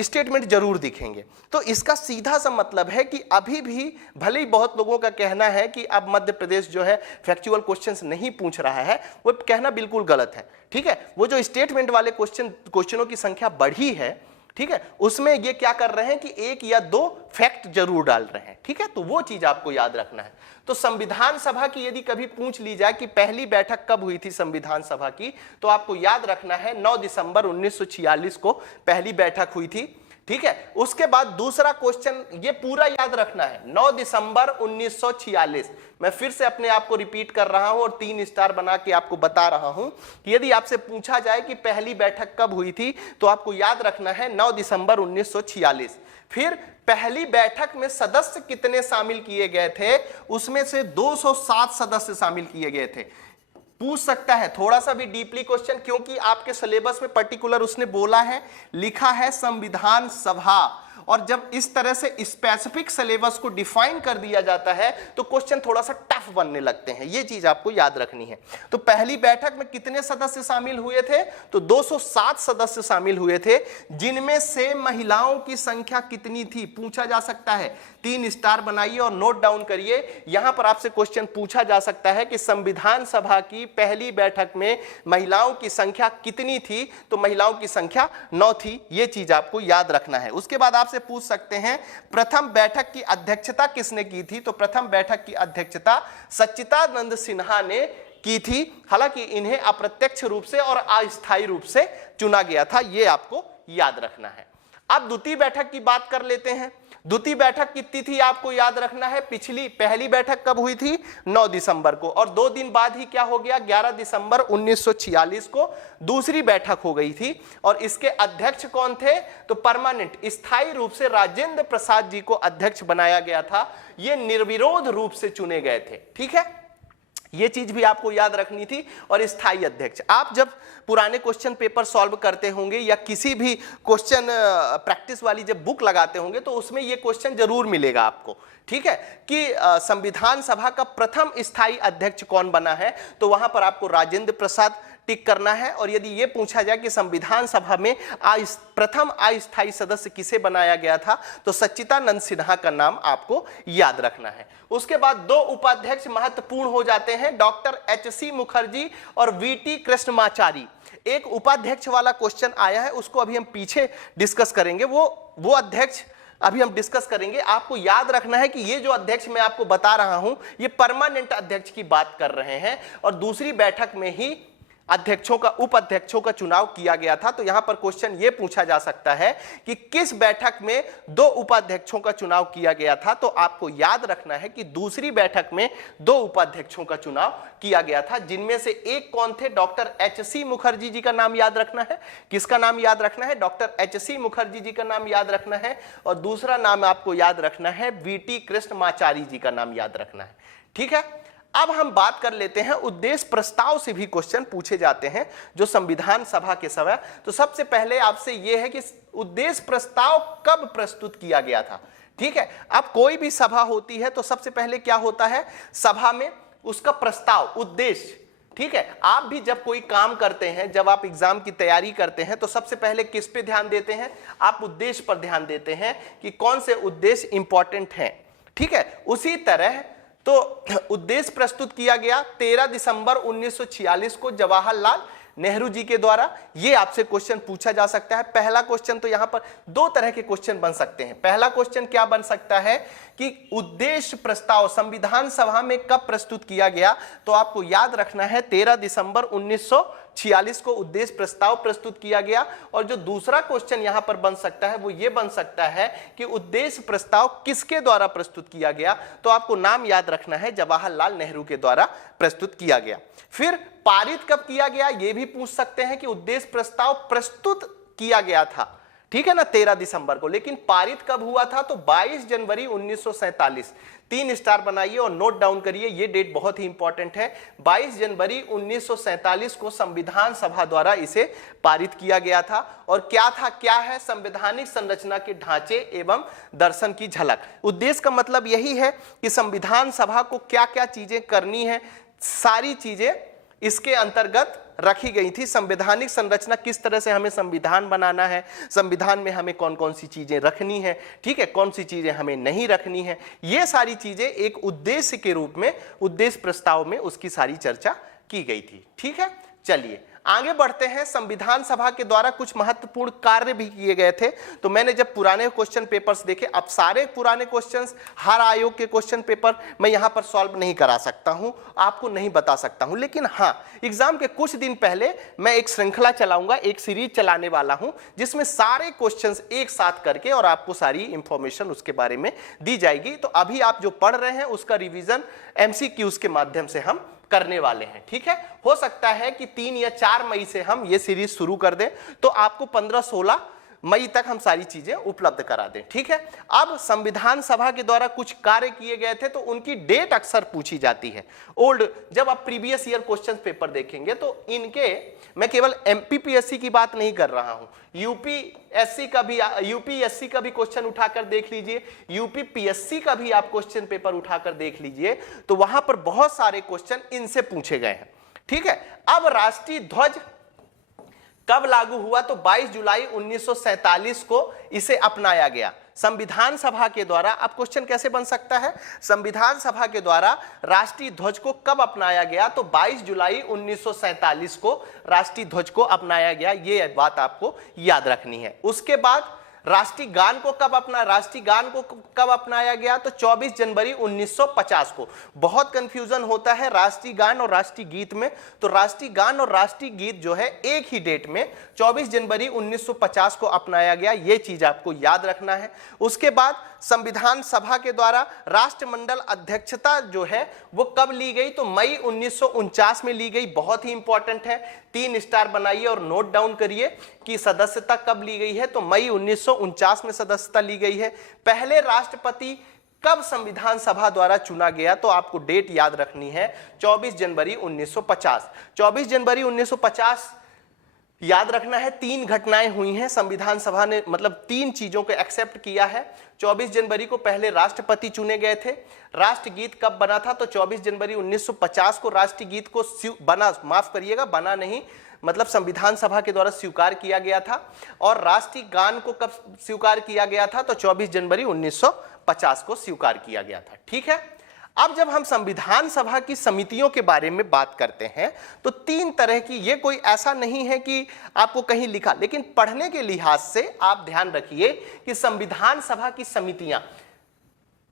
स्टेटमेंट जरूर दिखेंगे। तो इसका सीधा सा मतलब है कि अभी भी भले ही बहुत लोगों का कहना है कि अब मध्य प्रदेश जो है फैक्चुअल क्वेश्चंस नहीं पूछ रहा है, वो कहना बिल्कुल गलत है। ठीक है, वो जो स्टेटमेंट वाले क्वेश्चनों की संख्या बढ़ी है, ठीक है, उसमें ये क्या कर रहे हैं कि एक या दो फैक्ट जरूर डाल रहे हैं। ठीक है, तो वो चीज आपको याद रखना है। तो संविधान सभा की यदि कभी पूछ ली जाए कि पहली बैठक कब हुई थी संविधान सभा की, तो आपको याद रखना है 9 दिसंबर 1946 को पहली बैठक हुई थी। ठीक है, उसके बाद दूसरा क्वेश्चन ये पूरा याद रखना है, 9 दिसंबर 1946। मैं फिर से अपने आप को रिपीट कर रहा हूं और 3 स्टार बना के आपको बता रहा हूं कि यदि आपसे पूछा जाए कि पहली बैठक कब हुई थी, तो आपको याद रखना है 9 दिसंबर 1946। फिर पहली बैठक में सदस्य कितने शामिल किए गए थे, उसमें से 207 सदस्य शामिल किए गए थे। पूछ सकता है थोड़ा सा भी डीपली क्वेश्चन, क्योंकि आपके सिलेबस में पर्टिकुलर उसने बोला है, लिखा है संविधान सभा, और जब इस तरह से स्पेसिफिक सिलेबस को डिफाइन कर दिया जाता है तो क्वेश्चन थोड़ा सा टफ बनने लगते हैं। ये चीज आपको याद रखनी है। तो पहली बैठक में कितने सदस्य शामिल हुए थे, तो 207 सदस्य शामिल हुए थे, जिनमें से महिलाओं की संख्या कितनी थी, पूछा जा सकता है। 3 स्टार बनाइए और नोट डाउन करिए। यहां पर आपसे क्वेश्चन पूछा जा सकता है कि संविधान सभा की पहली बैठक में महिलाओं की संख्या कितनी थी, तो महिलाओं की संख्या 9 थी। यह चीज आपको याद रखना है। उसके बाद आपसे पूछ सकते हैं प्रथम बैठक की अध्यक्षता किसने की थी, तो प्रथम बैठक की अध्यक्षता सच्चिदानंद सिन्हा ने की थी। हालांकि इन्हें अप्रत्यक्ष रूप से और अस्थायी रूप से चुना गया था, यह आपको याद रखना है। अब द्वितीय बैठक की बात कर लेते हैं। द्वितीय बैठक की तिथि आपको याद रखना है। पहली बैठक कब हुई थी, 9 दिसंबर को, और 2 दिन बाद ही क्या हो गया, 11 दिसंबर 1946 को दूसरी बैठक हो गई थी। और इसके अध्यक्ष कौन थे, तो परमानेंट स्थायी रूप से राजेंद्र प्रसाद जी को अध्यक्ष बनाया गया था। ये निर्विरोध रूप से चुने गए थे। ठीक है, ये चीज भी आपको याद रखनी थी। और स्थायी अध्यक्ष, आप जब पुराने क्वेश्चन पेपर सॉल्व करते होंगे या किसी भी क्वेश्चन प्रैक्टिस वाली जब बुक लगाते होंगे, तो उसमें ये क्वेश्चन जरूर मिलेगा आपको। ठीक है, कि संविधान सभा का प्रथम स्थायी अध्यक्ष कौन बना है, तो वहां पर आपको राजेंद्र प्रसाद टिक करना है। और यदि यह पूछा जाए कि संविधान सभा में प्रथम अस्थायी सदस्य किसे बनाया गया था, तो सच्चिदानंद सिन्हा का नाम आपको याद रखना है। उसके बाद 2 उपाध्यक्ष महत्वपूर्ण हो जाते हैं, डॉक्टर HC मुखर्जी और VT कृष्णमाचारी। एक उपाध्यक्ष वाला क्वेश्चन आया है, उसको अभी हम पीछे डिस्कस करेंगे। वो अध्यक्ष अभी हम डिस्कस करेंगे। आपको याद रखना है कि ये जो अध्यक्ष मैं आपको बता रहा हूं, ये परमानेंट अध्यक्ष की बात कर रहे हैं, और दूसरी बैठक में ही अध्यक्षों का उपाध्यक्षों का चुनाव किया गया था। तो यहां पर क्वेश्चन यह पूछा जा सकता है कि किस बैठक में 2 उपाध्यक्षों का चुनाव किया गया था, तो आपको याद रखना है कि दूसरी बैठक में 2 उपाध्यक्षों का चुनाव किया गया था, जिनमें से एक कौन थे, डॉक्टर HC मुखर्जी जी का नाम याद रखना है। किसका नाम याद रखना है, डॉक्टर HC मुखर्जी जी का नाम याद रखना है। और दूसरा नाम आपको याद रखना है, VT कृष्णमाचारी जी का नाम याद रखना है। ठीक है, अब हम बात कर लेते हैं उद्देश्य प्रस्ताव से भी क्वेश्चन पूछे जाते हैं जो संविधान सभा के समय। तो सबसे पहले आपसे यह है कि उद्देश्य प्रस्ताव कब प्रस्तुत किया गया था। ठीक है, अब कोई भी सभा होती है तो सबसे पहले क्या होता है, सभा में उसका प्रस्ताव, उद्देश्य। ठीक है, आप भी जब कोई काम करते हैं, जब आप एग्जाम की तैयारी करते हैं, तो सबसे पहले किस पे ध्यान देते हैं, आप उद्देश्य पर ध्यान देते हैं कि कौन से उद्देश्य इंपॉर्टेंट हैं। ठीक है, उसी तरह तो उद्देश्य प्रस्तुत किया गया 13 दिसंबर 1946 को जवाहरलाल नेहरू जी के द्वारा। यह आपसे क्वेश्चन पूछा जा सकता है। पहला क्वेश्चन, तो यहां पर 2 तरह के क्वेश्चन बन सकते हैं। पहला क्वेश्चन क्या बन सकता है कि उद्देश्य प्रस्ताव संविधान सभा में कब प्रस्तुत किया गया, तो आपको याद रखना है 13 दिसंबर 1946 को उद्देश्य प्रस्ताव प्रस्तुत किया गया। और जो दूसरा क्वेश्चन यहां पर बन सकता है वो ये बन सकता है कि उद्देश्य प्रस्ताव किसके द्वारा प्रस्तुत किया गया, तो आपको नाम याद रखना है, जवाहरलाल नेहरू के द्वारा प्रस्तुत किया गया। फिर पारित कब किया गया, यह भी पूछ सकते हैं कि उद्देश्य प्रस्ताव प्रस्तुत किया गया था। ठीक है ना, 13 दिसंबर को। लेकिन पारित कब हुआ था? तो 22 जनवरी 1947। 3 स्टार बनाइए और नोट डाउन करिए, ये डेट बहुत ही इंपॉर्टेंट है। 22 जनवरी 1947 को संविधान सभा द्वारा इसे पारित किया गया था। और क्या है? संवैधानिक संरचना के ढांचे एवं दर्शन की झलक। उद्देश्य का मतलब यही है कि संविधान सभा को क्या क्या चीजें करनी है, सारी चीजें इसके अंतर्गत रखी गई थी। संवैधानिक संरचना, किस तरह से हमें संविधान बनाना है, संविधान में हमें कौन कौन सी चीजें रखनी है, ठीक है, कौन सी चीजें हमें नहीं रखनी है, ये सारी चीजें एक उद्देश्य के रूप में, उद्देश्य प्रस्ताव में उसकी सारी चर्चा की गई थी। ठीक है, चलिए आगे बढ़ते हैं। संविधान सभा के द्वारा कुछ महत्वपूर्ण कार्य भी किए गए थे। तो मैंने जब पुराने क्वेश्चन पेपर्स देखे, अब सारे पुराने क्वेश्चंस, हर आयोग के क्वेश्चन पेपर मैं यहां पर सॉल्व नहीं करा सकता हूं, आपको नहीं बता सकता हूं, लेकिन हां, एग्जाम के कुछ दिन पहले मैं एक श्रृंखला चलाऊंगा, एक सीरीज चलाने वाला हूं, जिसमें सारे क्वेश्चंस एक साथ करके और आपको सारी इंफॉर्मेशन उसके बारे में दी जाएगी। तो अभी आप जो पढ़ रहे हैं उसका रिवीजन MCQs के माध्यम से हम करने वाले हैं। ठीक है, हो सकता है कि 3 या 4 मई से हम ये सीरीज शुरू कर दें, तो आपको 15-16 मई तक हम सारी चीजें उपलब्ध करा दें। ठीक है, अब संविधान सभा के द्वारा कुछ कार्य किए गए थे, तो उनकी डेट अक्सर पूछी जाती है। ओल्ड, जब आप प्रीवियस ईयर क्वेश्चन पेपर देखेंगे तो इनके, मैं केवल MPPSC की बात नहीं कर रहा हूं, यूपीएससी का भी क्वेश्चन उठाकर देख लीजिए, UPPSC का भी आप क्वेश्चन पेपर उठाकर देख लीजिए, तो वहां पर बहुत सारे क्वेश्चन इनसे पूछे गए हैं। ठीक है, अब राष्ट्रीय ध्वज कब लागू हुआ? तो 22 जुलाई 1947 को इसे अपनाया गया संविधान सभा के द्वारा। अब क्वेश्चन कैसे बन सकता है? संविधान सभा के द्वारा राष्ट्रीय ध्वज को कब अपनाया गया? तो 22 जुलाई 1947 को राष्ट्रीय ध्वज को अपनाया गया, ये बात आपको याद रखनी है। उसके बाद राष्ट्रीय गान को कब अपनाया गया? तो 24 जनवरी 1950 को। बहुत कंफ्यूजन होता है राष्ट्रीय गान और राष्ट्रीय गीत में, तो राष्ट्रीय गान और राष्ट्रीय गीत जो है एक ही डेट में 24 जनवरी 1950 को अपनाया गया, ये चीज आपको याद रखना है। उसके बाद संविधान सभा के द्वारा राष्ट्रमंडल अध्यक्षता जो है वो कब ली गई? तो मई 1949 में ली गई। बहुत ही इंपॉर्टेंट है, 3 स्टार बनाइए और नोट डाउन करिए कि सदस्यता कब ली गई है। तो मई 1949 में सदस्यता ली गई है। पहले राष्ट्रपति कब संविधान सभा द्वारा चुना गया? तो आपको डेट याद रखनी है, 24 जनवरी 1950। 24 जनवरी 1950 याद रखना है। 3 घटनाएं हुई हैं, संविधान सभा ने मतलब 3 चीजों को एक्सेप्ट किया है। 24 जनवरी को पहले राष्ट्रपति चुने गए थे। राष्ट्रगीत कब बना था? तो 24 जनवरी 1950 को राष्ट्रगीत को बना नहीं, मतलब संविधान सभा के द्वारा स्वीकार किया गया था। और राष्ट्रीय गान को कब स्वीकार किया गया था? तो 24 जनवरी 1950 को स्वीकार किया गया था। ठीक है, अब जब हम संविधान सभा की समितियों के बारे में बात करते हैं तो 3 तरह की, ये कोई ऐसा नहीं है कि आपको कहीं लिखा, लेकिन पढ़ने के लिहाज से आप ध्यान रखिए कि संविधान सभा की समितियां,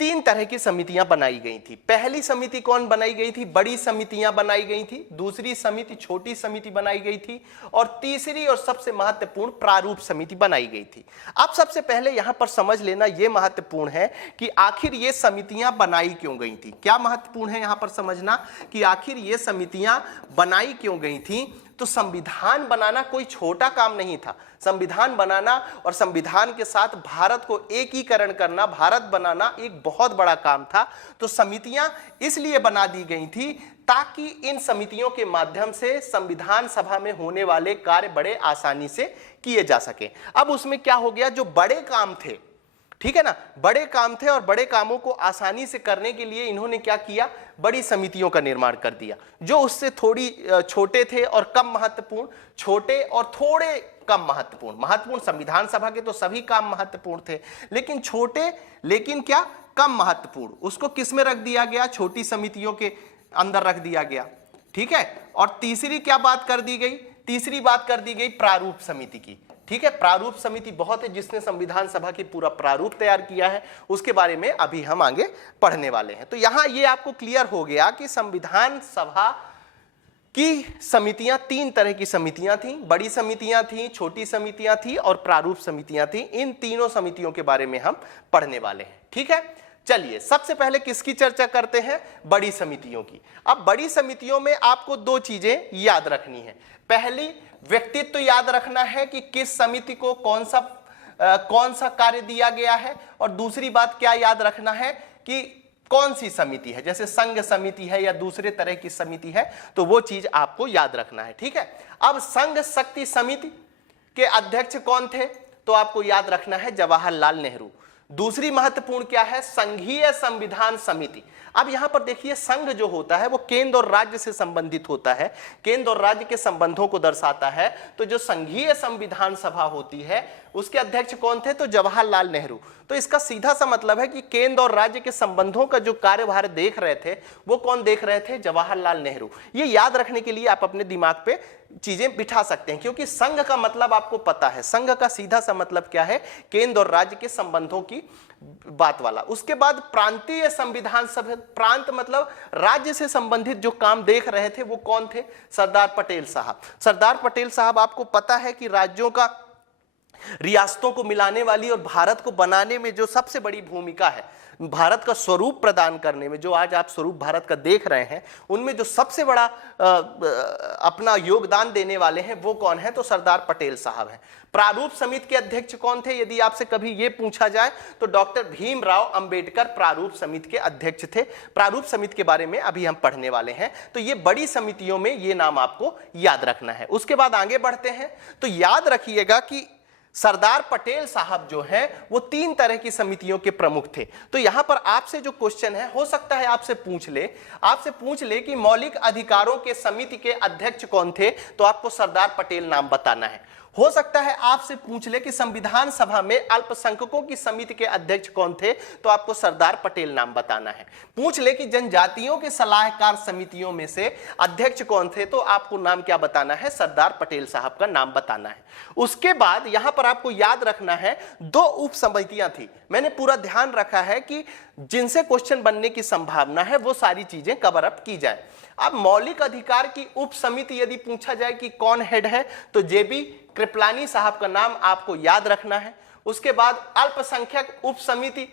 3 तरह की समितियां बनाई गई थी। पहली समिति कौन बनाई गई थी? बड़ी समितियां बनाई गई थी। दूसरी समिति छोटी समिति बनाई गई थी। और तीसरी और सबसे महत्वपूर्ण प्रारूप समिति बनाई गई थी। अब सबसे पहले यहां पर समझ लेना यह महत्वपूर्ण है कि आखिर ये समितियां बनाई क्यों गई थी। क्या महत्वपूर्ण है यहां पर समझना कि आखिर ये समितियां बनाई क्यों गई थी? तो संविधान बनाना कोई छोटा काम नहीं था। संविधान बनाना और संविधान के साथ भारत को एकीकरण करना, भारत बनाना एक बहुत बड़ा काम था। तो समितियां इसलिए बना दी गई थी ताकि इन समितियों के माध्यम से संविधान सभा में होने वाले कार्य बड़े आसानी से किए जा सके। अब उसमें क्या हो गया, जो बड़े काम थे, ठीक है ना, बड़े काम थे और बड़े कामों को आसानी से करने के लिए इन्होंने क्या किया, बड़ी समितियों का निर्माण कर दिया। जो उससे थोड़ी छोटे थे और कम महत्वपूर्ण, छोटे और थोड़े कम महत्वपूर्ण संविधान सभा के तो सभी काम महत्वपूर्ण थे, लेकिन छोटे, लेकिन क्या, कम महत्वपूर्ण, उसको किस में रख दिया गया? छोटी समितियों के अंदर रख दिया गया। ठीक है, और तीसरी क्या बात कर दी गई? तीसरी बात कर दी गई प्रारूप समिति की। ठीक है, प्रारूप समिति बहुत है जिसने संविधान सभा की पूरा प्रारूप तैयार किया है, उसके बारे में अभी हम आगे पढ़ने वाले हैं। तो यहां ये आपको क्लियर हो गया कि संविधान सभा की समितियां 3 तरह की समितियां थी। बड़ी समितियां थी, छोटी समितियां थी और प्रारूप समितियां थी। इन तीनों समितियों के बारे में हम पढ़ने वाले हैं। ठीक है, चलिए सबसे पहले किसकी चर्चा करते हैं? बड़ी समितियों की। अब बड़ी समितियों में आपको 2 चीजें याद रखनी है। पहली, व्यक्तित्व याद रखना है कि किस समिति को कौन सा कौन सा कार्य दिया गया है, और दूसरी बात क्या याद रखना है कि कौन सी समिति है, जैसे संघ समिति है या दूसरे तरह की समिति है, तो वो चीज आपको याद रखना है। ठीक है, अब संघ शक्ति समिति के अध्यक्ष कौन थे, तो आपको याद रखना है जवाहरलाल नेहरू। दूसरी महत्वपूर्ण क्या है, संघीय संविधान समिति। अब यहां पर देखिए, संघ जो होता है वो केंद्र और राज्य से संबंधित होता है, केंद्र और राज्य के संबंधों को दर्शाता है। तो जो संघीय संविधान सभा होती है उसके अध्यक्ष कौन थे, तो जवाहरलाल नेहरू। तो इसका सीधा सा मतलब है कि केंद्र और राज्य के संबंधों का जो कार्यभार देख रहे थे वो कौन देख रहे थे, जवाहरलाल नेहरू। ये याद रखने के लिए आप अपने दिमाग पे चीजें बिठा सकते हैं, क्योंकि संघ का मतलब आपको पता है, संघ का सीधा सा मतलब क्या है, केंद्र और राज्य के संबंधों की बात वाला। उसके बाद प्रांतीय संविधान सभा, प्रांत मतलब राज्य से संबंधित जो काम देख रहे थे वो कौन थे, सरदार पटेल साहब। सरदार पटेल साहब, आपको पता है कि राज्यों का, रियासतों को मिलाने वाली और भारत को बनाने में जो सबसे बड़ी भूमिका है, भारत का स्वरूप प्रदान करने में, जो आज आप स्वरूप भारत का देख रहे हैं, उनमें जो सबसे बड़ा अपना योगदान देने वाले हैं वो कौन है, तो सरदार पटेल साहब हैं। प्रारूप समिति के अध्यक्ष कौन थे, यदि आपसे कभी ये पूछा जाए तो डॉक्टर भीमराव अंबेडकर प्रारूप समिति के अध्यक्ष थे। प्रारूप समिति के बारे में अभी हम पढ़ने वाले हैं, तो ये बड़ी समितियों में ये नाम आपको याद रखना है। उसके बाद आगे बढ़ते हैं, तो याद रखिएगा कि सरदार पटेल साहब जो हैं वो 3 तरह की समितियों के प्रमुख थे। तो यहां पर आपसे जो क्वेश्चन है, हो सकता है आपसे पूछ ले कि मौलिक अधिकारों के समिति के अध्यक्ष कौन थे, तो आपको सरदार पटेल नाम बताना है। हो सकता है आपसे पूछ ले कि संविधान सभा में अल्पसंख्यकों की समिति के अध्यक्ष कौन थे, तो आपको सरदार पटेल नाम बताना है। पूछ ले कि जनजातियों के सलाहकार समितियों में से अध्यक्ष कौन थे, तो आपको नाम क्या बताना है, सरदार पटेल साहब का नाम बताना है। उसके बाद यहां पर आपको याद रखना है 2 उप समितियां थी। मैंने पूरा ध्यान रखा है कि जिनसे क्वेश्चन बनने की संभावना है वो सारी चीजें कवर अप की जाए। अब मौलिक अधिकार की उप समिति यदि पूछा जाए कि कौन हेड है, तो जेबी कृपलानी साहब का नाम आपको याद रखना है। उसके बाद अल्पसंख्यक उप समिति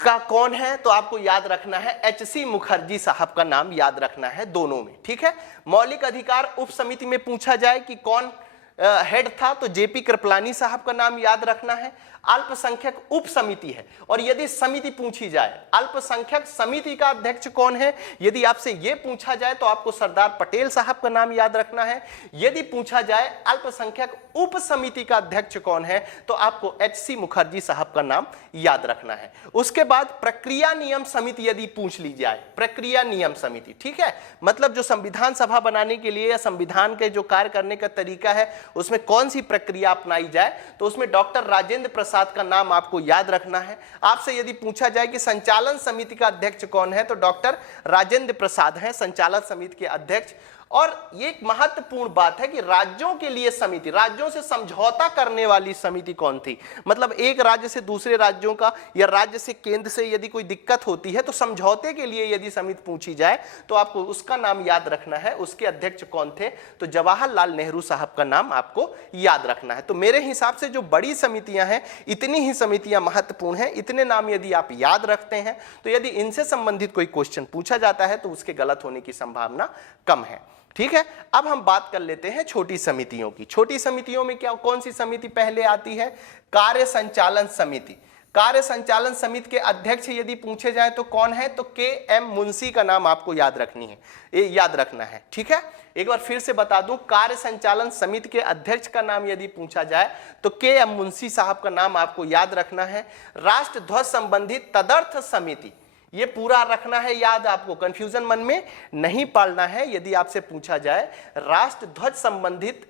का कौन है, तो आपको याद रखना है एचसी मुखर्जी साहब का नाम याद रखना है, दोनों में। ठीक है, मौलिक अधिकार उप समिति में पूछा जाए कि कौन हेड था, तो जेपी कृपलानी साहब का नाम याद रखना है। अल्पसंख्यक उप समिति है, और यदि समिति पूछी जाए अल्पसंख्यक समिति का अध्यक्ष कौन है, यदि आपसे यह पूछा जाए तो आपको सरदार पटेल साहब का नाम याद रखना है। यदि पूछा जाए अल्पसंख्यक उप समिति का अध्यक्ष कौन है, तो आपको एचसी मुखर्जी साहब का नाम याद रखना है। उसके बाद प्रक्रिया नियम समिति यदि पूछ ली जाए, प्रक्रिया नियम समिति, ठीक है, मतलब जो संविधान सभा बनाने के लिए या संविधान के जो कार्य करने का तरीका है उसमें कौन सी प्रक्रिया अपनाई जाए, तो उसमें डॉक्टर राजेंद्र प्रसाद का नाम आपको याद रखना है। आपसे यदि पूछा जाए कि संचालन समिति का अध्यक्ष कौन है, तो डॉक्टर राजेंद्र प्रसाद हैं संचालन समिति के अध्यक्ष। और ये एक महत्वपूर्ण बात है कि राज्यों के लिए समिति, राज्यों से समझौता करने वाली समिति कौन थी, मतलब एक राज्य से दूसरे राज्यों का या राज्य से केंद्र से यदि कोई दिक्कत होती है तो समझौते के लिए यदि समिति पूछी जाए तो आपको उसका नाम याद रखना है। उसके अध्यक्ष कौन थे, तो जवाहरलाल नेहरू साहब का नाम आपको याद रखना है। तो मेरे हिसाब से जो बड़ी समितियां हैं, इतनी ही समितियां महत्वपूर्ण हैं, इतने नाम यदि आप याद रखते हैं तो यदि इनसे संबंधित कोई क्वेश्चन पूछा जाता है तो उसके गलत होने की संभावना कम है। ठीक है, अब हम बात कर लेते हैं छोटी समितियों की। छोटी समितियों में क्या, कौन सी समिति पहले आती है, कार्य संचालन समिति। कार्य संचालन समिति के अध्यक्ष यदि पूछे जाए तो कौन है, तो के एम मुंशी का नाम आपको याद रखना है। ठीक है, एक बार फिर से बता दूं, कार्य संचालन समिति के अध्यक्ष का नाम यदि पूछा जाए तो के एम मुंशी साहब का नाम आपको याद रखना है। राष्ट्र ध्वज संबंधित तदर्थ समिति, ये पूरा रखना है याद, आपको कंफ्यूजन मन में नहीं पालना है। यदि आपसे पूछा जाए राष्ट्र ध्वज संबंधित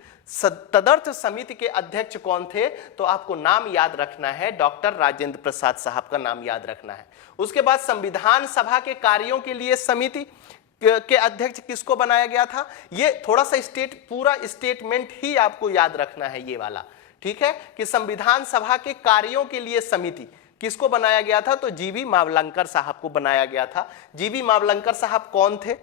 तदर्थ समिति के अध्यक्ष कौन थे, तो आपको नाम याद रखना है डॉक्टर राजेंद्र प्रसाद साहब का नाम याद रखना है। उसके बाद संविधान सभा के कार्यों के लिए समिति के अध्यक्ष किसको बनाया गया था, ये थोड़ा सा पूरा स्टेटमेंट ही आपको याद रखना है ये वाला। ठीक है, कि संविधान सभा के कार्यों के लिए समिति किसको बनाया गया था, तो जीवी मावलंकर साहब को बनाया गया था। जीवी मावलंकर साहब कौन थे,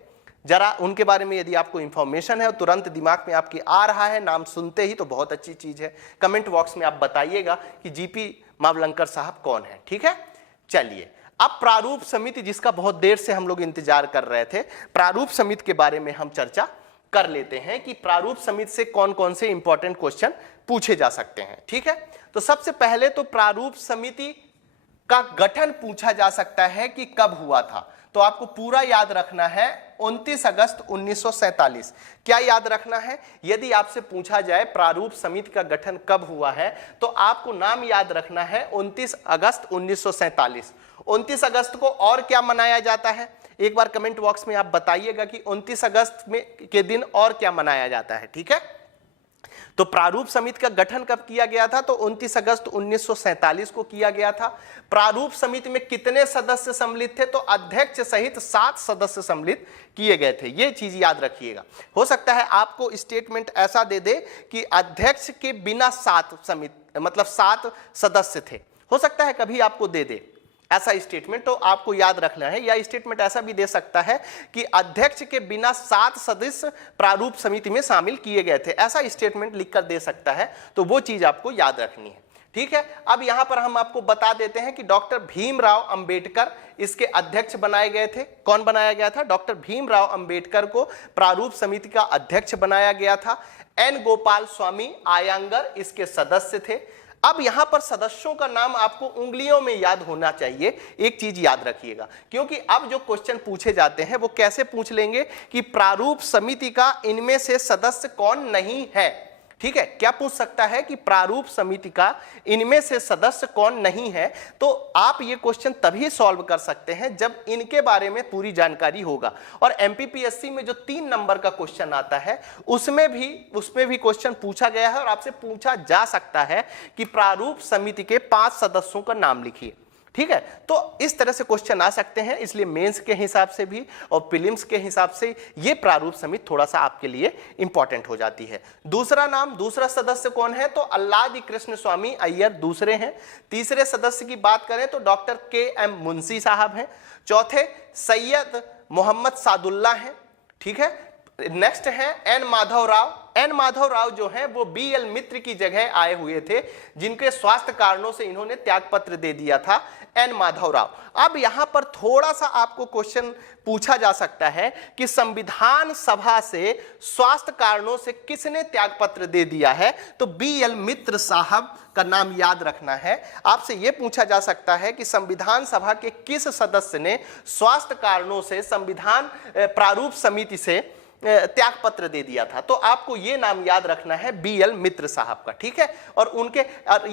जरा उनके बारे में यदि आपको इंफॉर्मेशन है और तुरंत दिमाग में आपके आ रहा है, नाम सुनते ही, तो बहुत अच्छी चीज है। कमेंट बॉक्स में आप बताइएगा कि जीपी मावलंकर साहब कौन है। ठीक है, चलिए अब प्रारूप समिति, जिसका बहुत देर से हम लोग इंतजार कर रहे थे, प्रारूप समिति के बारे में हम चर्चा कर लेते हैं कि प्रारूप समिति से कौन कौन से इंपॉर्टेंट क्वेश्चन पूछे जा सकते हैं। ठीक है, तो सबसे पहले तो प्रारूप समिति का गठन पूछा जा सकता है कि कब हुआ था। तो आपको पूरा याद रखना है 29 अगस्त 1947। क्या याद रखना है? यदि आपसे पूछा जाए प्रारूप समिति का गठन कब हुआ है तो आपको नाम याद रखना है 29 अगस्त 1947। 29 अगस्त को और क्या मनाया जाता है? एक बार कमेंट बॉक्स में आप बताइएगा कि 29 अगस्त में के दिन और क्या मनाया जाता है। ठीक है, तो प्रारूप समिति का गठन कब किया गया था? तो 29 अगस्त 1947 को किया गया था। प्रारूप समिति में कितने सदस्य सम्मिलित थे? तो अध्यक्ष सहित 7 सदस्य सम्मिलित किए गए थे। यह चीज याद रखिएगा। हो सकता है आपको स्टेटमेंट ऐसा दे दे कि अध्यक्ष के बिना 7 समिति मतलब 7 सदस्य थे, हो सकता है कभी आपको दे दे ऐसा स्टेटमेंट, तो आपको याद रखना है। या स्टेटमेंट ऐसा भी दे सकता है कि अध्यक्ष के बिना 7 सदस्य प्रारूप समिति में शामिल किए गए थे, ऐसा स्टेटमेंट लिखकर दे सकता है, तो वो चीज आपको याद रखनी है। ठीक है, अब यहां पर हम आपको बता देते हैं कि डॉक्टर भीमराव अंबेडकर इसके अध्यक्ष बनाए गए थे। कौन बनाया गया था? डॉक्टर भीमराव अंबेडकर को प्रारूप समिति का अध्यक्ष बनाया गया था। एन गोपाल स्वामी आयंगर इसके सदस्य थे। अब यहां पर सदस्यों का नाम आपको उंगलियों में याद होना चाहिए। एक चीज याद रखिएगा, क्योंकि अब जो क्वेश्चन पूछे जाते हैं वो कैसे पूछ लेंगे कि प्रारूप समिति का इनमें से सदस्य कौन नहीं है। ठीक है, क्या पूछ सकता है कि प्रारूप समिति का इनमें से सदस्य कौन नहीं है? तो आप ये क्वेश्चन तभी सॉल्व कर सकते हैं जब इनके बारे में पूरी जानकारी होगा। और एमपीपीएससी में जो 3 नंबर का क्वेश्चन आता है उसमें भी क्वेश्चन पूछा गया है और आपसे पूछा जा सकता है कि प्रारूप समिति के 5 सदस्यों का नाम लिखिए। ठीक है, तो इस तरह से क्वेश्चन आ सकते हैं, इसलिए मेंस के हिसाब से भी और प्रीलिम्स के हिसाब से ये प्रारूप समिति थोड़ा सा आपके लिए इंपॉर्टेंट हो जाती है। दूसरा सदस्य कौन है? तो अल्लादी कृष्ण स्वामी अय्यर दूसरे हैं। तीसरे सदस्य की बात करें तो डॉक्टर के.एम. मुंशी साहब हैं। चौथे सैयद मोहम्मद सादुल्ला हैं। ठीक है, नेक्स्ट है एन माधव राव। एन माधव राव जो हैं वो बी.एल. मित्र की जगह आए हुए थे, जिनके स्वास्थ्य कारणों से इन्होंने त्यागपत्र दे दिया था। एन माधव राव। अब यहां पर थोड़ा सा आपको क्वेश्चन पूछा जा सकता है कि संविधान सभा से स्वास्थ्य कारणों से किसने त्यागपत्र दे दिया है? तो बी.एल. मित्र साहब का नाम याद रखना है। आपसे यह पूछा जा सकता है कि संविधान सभा के किस सदस्य ने स्वास्थ्य कारणों से संविधान प्रारूप समिति से त्यागपत्र दे दिया था? तो आपको यह नाम याद रखना है बी.एल. मित्र साहब का। ठीक है, और उनके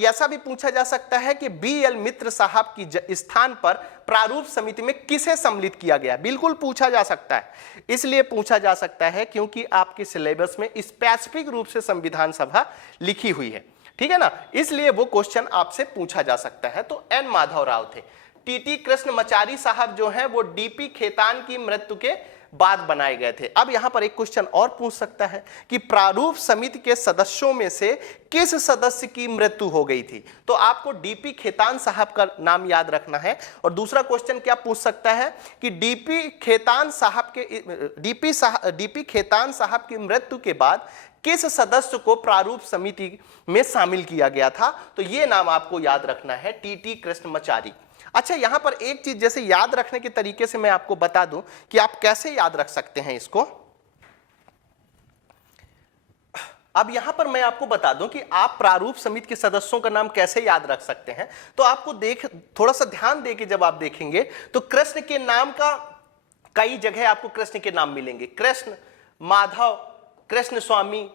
ऐसा भी पूछा जा सकता है कि बी.एल. मित्र साहब की स्थान पर प्रारूप समिति में किसे सम्मिलित किया गया? बिल्कुल पूछा जा सकता है। इसलिए पूछा जा सकता है क्योंकि आपके सिलेबस में स्पेसिफिक रूप से संविधान सभा लिखी हुई है। ठीक है ना, इसलिए वो क्वेश्चन आपसे पूछा जा सकता है। तो एन माधव राव थे। टी.टी. कृष्णमाचारी साहब जो हैं वो डी.पी. खेतान की मृत्यु के बाद बनाए गए थे। अब यहां पर एक क्वेश्चन और पूछ सकता है कि प्रारूप समिति के सदस्यों में से किस सदस्य की मृत्यु हो गई थी? तो आपको डी.पी. खेतान साहब का नाम याद रखना है। और दूसरा क्वेश्चन क्या पूछ सकता है कि डी.पी. खेतान साहब की मृत्यु के बाद किस सदस्य को प्रारूप समिति में शामिल किया गया था? तो यह नाम आपको याद रखना है, टी.टी. कृष्णमाचारी। अच्छा, यहां पर एक चीज जैसे याद रखने के तरीके से मैं आपको बता दूं कि आप कैसे याद रख सकते हैं इसको। अब यहां पर मैं आपको बता दूं कि आप प्रारूप समिति के सदस्यों का नाम कैसे याद रख सकते हैं। तो आपको थोड़ा सा ध्यान देके जब आप देखेंगे तो कृष्ण के नाम का कई जगह आपको कृष्ण के नाम मिलेंगे। कृष्ण, माधव, कृष्ण स्वामी,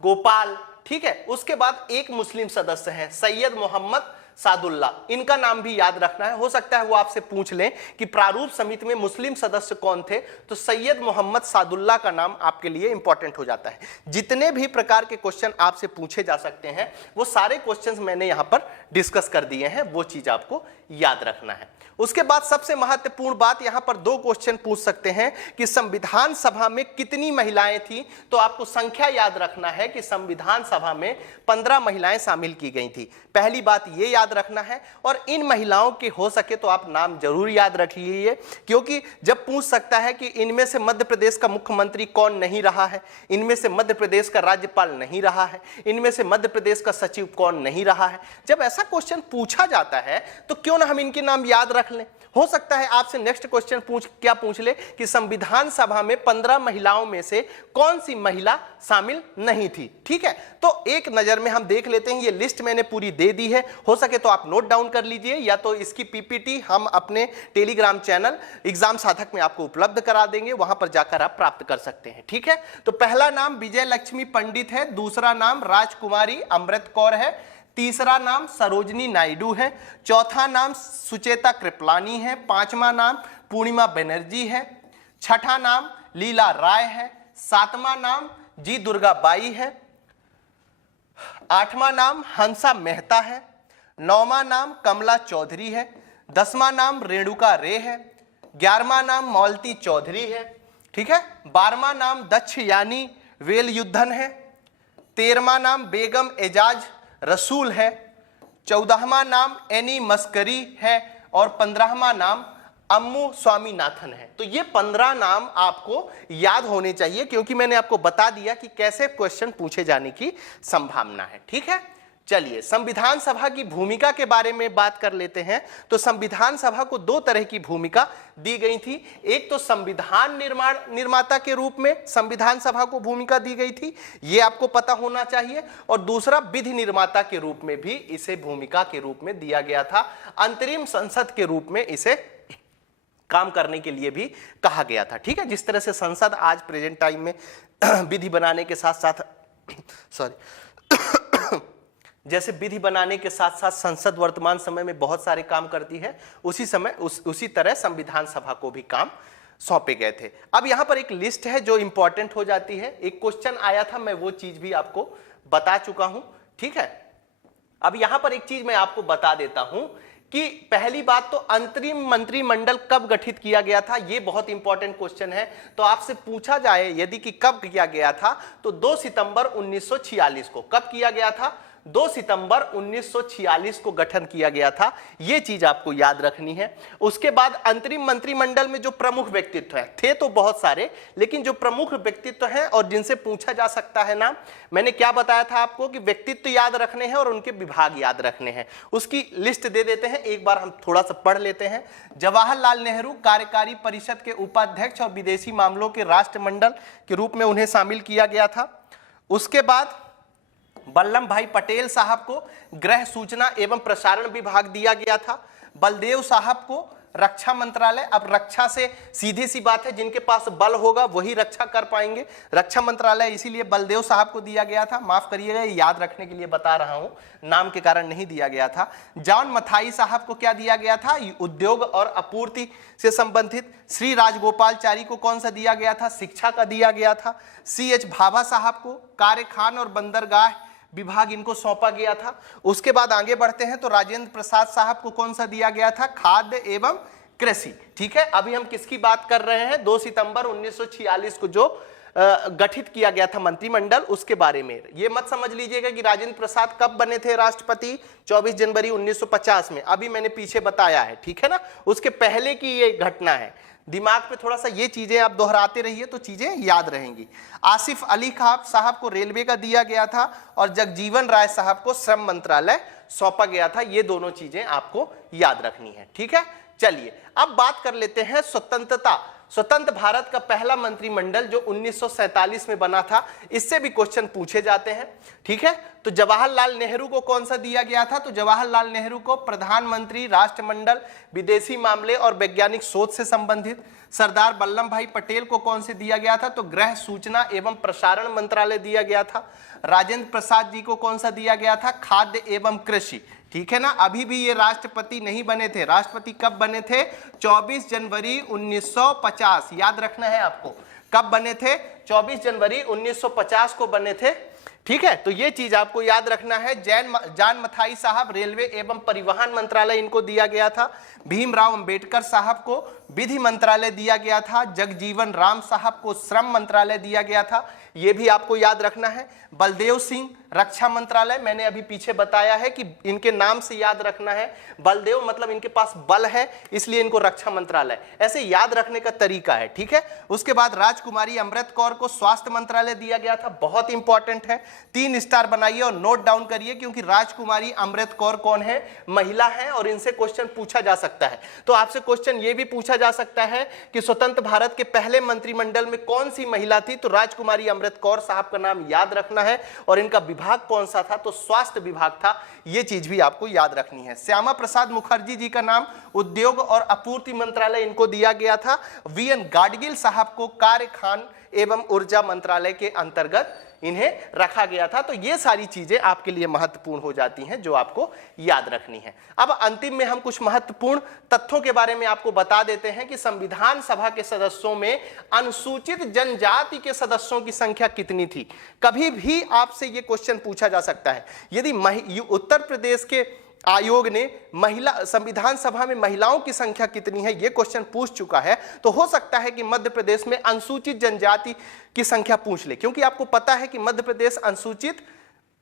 गोपाल। ठीक है, उसके बाद एक मुस्लिम सदस्य है सैयद मोहम्मद सादुल्ला, इनका नाम भी याद रखना है। हो सकता है वो आपसे पूछ लें कि प्रारूप समिति में मुस्लिम सदस्य कौन थे, तो सैयद मोहम्मद सादुल्ला का नाम आपके लिए इंपॉर्टेंट हो जाता है। जितने भी प्रकार के क्वेश्चन आपसे पूछे जा सकते हैं वो सारे क्वेश्चंस मैंने यहां पर डिस्कस कर दिए हैं, वो चीज आपको याद रखना है। उसके बाद सबसे महत्वपूर्ण बात, यहां पर 2 क्वेश्चन पूछ सकते हैं कि संविधान सभा में कितनी महिलाएं थी? तो आपको संख्या याद रखना है कि संविधान सभा में 15 महिलाएं शामिल की गई थी। पहली बात यह याद याद रखना है और इन महिलाओं के हो सके तो आप नाम जरूर याद रखिए, क्योंकि जब पूछ सकता है कि इनमें से मध्य प्रदेश का मुख्यमंत्री कौन नहीं रहा है, इनमें से मध्य प्रदेश का राज्यपाल नहीं रहा है, इनमें से मध्य प्रदेश का सचिव कौन नहीं रहा है, जब ऐसा क्वेश्चन पूछा जाता है तो क्यों ना हम इनके नाम याद रख लें। हो सकता है आपसे नेक्स्ट क्वेश्चन क्या पूछ ले कि संविधान सभा में 15 महिलाओं में से कौन सी महिला शामिल नहीं थी। ठीक है, तो एक नजर में हम देख लेते हैं, ये लिस्ट मैंने पूरी दे दी है, हो सके तो आप नोट डाउन कर लीजिए या तो इसकी पीपीटी हम अपने टेलीग्राम चैनल एग्जाम साधक में आपको उपलब्ध करा देंगे, वहां पर जाकर आप प्राप्त कर सकते हैं। ठीक है, तो पहला नाम विजय लक्ष्मी पंडित है, दूसरा नाम राजकुमारी अमृत कौर है, तीसरा नाम सरोजनी नायडू है, चौथा नाम सुचेता कृपलानी है, पांचवा नाम पूर्णिमा बनर्जी है, छठा नाम लीला राय है, सातवां नाम जी दुर्गा बाई है, आठवां नाम हंसा मेहता है, नौवां नाम कमला चौधरी है, 10वां नाम रेणुका रे है, 11वां नाम मौलती चौधरी है। ठीक है, 12वां नाम दक्ष यानी वेलयुद्धन है, 13वां नाम बेगम एजाज रसूल है, 14वां नाम एनी मस्करी है और 15वां नाम अम्मू स्वामीनाथन है। तो ये 15 नाम आपको याद होने चाहिए, क्योंकि मैंने आपको बता दिया कि कैसे क्वेश्चन पूछे जाने की संभावना है। ठीक है, चलिए संविधान सभा की भूमिका के बारे में बात कर लेते हैं। तो संविधान सभा को दो तरह की भूमिका दी गई थी, एक तो संविधान निर्माता के रूप में संविधान सभा को भूमिका दी गई थी, ये आपको पता होना चाहिए, और दूसरा विधि निर्माता के रूप में भी इसे भूमिका के रूप में दिया गया था, अंतरिम संसद के रूप में इसे काम करने के लिए भी कहा गया था। ठीक है, जिस तरह से संसद आज प्रेजेंट टाइम में विधि बनाने के साथ साथ जैसे विधि बनाने के साथ साथ संसद वर्तमान समय में बहुत सारे काम करती है, उसी तरह संविधान सभा को भी काम सौंपे गए थे। अब यहां पर एक लिस्ट है जो इंपॉर्टेंट हो जाती है, एक क्वेश्चन आया था, मैं वो चीज भी आपको बता चुका हूं। ठीक है, अब यहां पर एक चीज मैं आपको बता देता हूं कि पहली बात तो अंतरिम मंत्रिमंडल कब गठित किया गया था, यह बहुत इंपॉर्टेंट क्वेश्चन है। तो आपसे पूछा जाए यदि कि कब किया गया था, तो 2 सितंबर 1946 को। कब किया गया था? 2 सितंबर 1946 को गठन किया गया था, यह चीज आपको याद रखनी है। उसके बाद अंतरिम मंत्रिमंडल में जो प्रमुख व्यक्तित्व हैं, थे तो बहुत सारे, लेकिन जो प्रमुख व्यक्तित्व हैं और जिनसे पूछा जा सकता है नाम, मैंने क्या बताया था आपको कि व्यक्तित्व याद रखने हैं और उनके विभाग याद रखने हैं। उसकी लिस्ट दे देते हैं, एक बार हम थोड़ा सा पढ़ लेते हैं। जवाहरलाल नेहरू कार्यकारी परिषद के उपाध्यक्ष और विदेशी मामलों के राष्ट्रमंडल के रूप में उन्हें शामिल किया गया था। उसके बाद वल्लभ भाई पटेल साहब को गृह सूचना एवं प्रसारण विभाग दिया गया था। बलदेव साहब को रक्षा मंत्रालय, अब रक्षा से सीधी सी बात है, जिनके पास बल होगा वही रक्षा कर पाएंगे, रक्षा मंत्रालय इसीलिए बलदेव साहब को दिया गया था। माफ करिएगा, याद रखने के लिए बता रहा हूं, नाम के कारण नहीं दिया गया था। जॉन मथाई साहब को क्या दिया गया था? उद्योग और आपूर्ति से संबंधित। श्री राजगोपालचारी को कौन सा दिया गया था? शिक्षा का दिया गया था। CH भाभा साहब को कार्य खान और बंदरगाह विभाग इनको सौंपा गया था। उसके बाद आगे बढ़ते हैं तो राजेंद्र प्रसाद साहब को कौन सा दिया गया था? खाद्य एवं कृषि। ठीक है, अभी हम किसकी बात कर रहे हैं? 2 सितंबर 1946 को जो गठित किया गया था मंत्रिमंडल, उसके बारे में। ये मत समझ लीजिएगा कि राजेंद्र प्रसाद कब बने थे राष्ट्रपति? 24 जनवरी 1950 में, अभी मैंने पीछे बताया है। ठीक है ना, उसके पहले की ये घटना है। दिमाग पे थोड़ा सा ये चीजें आप दोहराते रहिए तो चीजें याद रहेंगी। आसिफ अली खान साहब को रेलवे का दिया गया था और जगजीवन राय साहब को श्रम मंत्रालय सौंपा गया था। ये दोनों चीजें आपको याद रखनी है। ठीक है, चलिए अब बात कर लेते हैं स्वतंत्रता। स्वतंत्र भारत का पहला मंत्रिमंडल जो 1947 में बना था, इससे भी क्वेश्चन पूछे जाते हैं। ठीक है, तो जवाहरलाल नेहरू को कौन सा दिया गया था? तो जवाहरलाल नेहरू को प्रधानमंत्री, राष्ट्रमंडल, विदेशी मामले और वैज्ञानिक शोध से संबंधित। सरदार वल्लभ भाई पटेल को कौन से दिया गया था? तो गृह सूचना एवं प्रसारण मंत्रालय दिया गया था। राजेंद्र प्रसाद जी को कौन सा दिया गया था? खाद्य एवं कृषि। ठीक है ना, अभी भी ये राष्ट्रपति नहीं बने थे। राष्ट्रपति कब बने थे? 24 जनवरी 1950। याद रखना है आपको, कब बने थे? 24 जनवरी 1950 को बने थे। ठीक है, तो ये चीज आपको याद रखना है। जॉन मथाई साहब रेलवे एवं परिवहन मंत्रालय इनको दिया गया था। भीमराव अंबेडकर साहब को विधि मंत्रालय दिया गया था। जगजीवन राम साहब को श्रम मंत्रालय दिया गया था। ये भी आपको याद रखना है। बलदेव सिंह रक्षा मंत्रालय, मैंने अभी पीछे बताया है कि इनके नाम से याद रखना है। बलदेव मतलब इनके पास बल है, इसलिए इनको रक्षा मंत्रालय, ऐसे याद रखने का तरीका है, ठीक है। उसके बाद राजकुमारी अमृत कौर को स्वास्थ्य मंत्रालय दिया गया था, बहुत इंपॉर्टेंट है, 3 स्टार बनाइए और नोट डाउन करिए, क्योंकि राजकुमारी अमृत कौर कौन है, महिला है और इनसे क्वेश्चन पूछा जा सकता है। तो आपसे क्वेश्चन ये भी पूछा जा सकता है कि स्वतंत्र भारत के पहले मंत्रिमंडल में कौन सी महिला थी, तो राजकुमारी अमृत कौर साहब का नाम याद रखना है। और इनका विभाग कौन सा था, तो स्वास्थ्य विभाग था, यह चीज भी आपको याद रखनी है। श्यामा प्रसाद मुखर्जी जी का नाम उद्योग और आपूर्ति मंत्रालय इनको दिया गया था। वीएन गाडगिल साहब को कार्य खान एवं ऊर्जा मंत्रालय के अंतर्गत इन्हें रखा गया था। तो ये सारी चीजें आपके लिए महत्वपूर्ण हो जाती हैं जो आपको याद रखनी है। अब अंतिम में हम कुछ महत्वपूर्ण तथ्यों के बारे में आपको बता देते हैं कि संविधान सभा के सदस्यों में अनुसूचित जनजाति के सदस्यों की संख्या कितनी थी। कभी भी आपसे ये क्वेश्चन पूछा जा सकता है। यदि उत्तर प्रदेश के आयोग ने संविधान सभा में महिलाओं की संख्या कितनी है ये क्वेश्चन पूछ चुका है, तो हो सकता है कि मध्य प्रदेश में अनुसूचित जनजाति की संख्या पूछ ले, क्योंकि आपको पता है कि मध्य प्रदेश अनुसूचित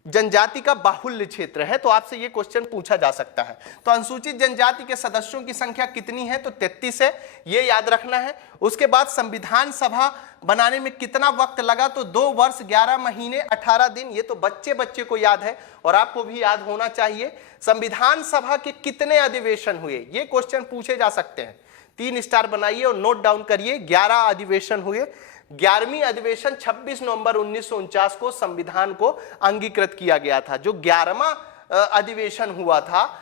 जनजाति का बाहुल्य क्षेत्र है, तो आपसे ये क्वेश्चन पूछा जा सकता है। तो अनुसूचित जनजाति के सदस्यों की संख्या कितनी है, तो 33 है, ये याद रखना है। उसके बाद संविधान सभा बनाने में कितना वक्त लगा, तो 2 वर्ष 11 महीने 18 दिन। ये तो बच्चे को याद है और आपको भी याद होना चाहिए। संविधान सभा के कितने अधिवेशन हुए, ये क्वेश्चन पूछे जा सकते हैं। 3 स्टार बनाइए और नोट डाउन करिए। 11 अधिवेशन हुए। 11वीं अधिवेशन 26 नवंबर 1949 को संविधान को अंगीकृत किया गया था। जो 11वां अधिवेशन हुआ था,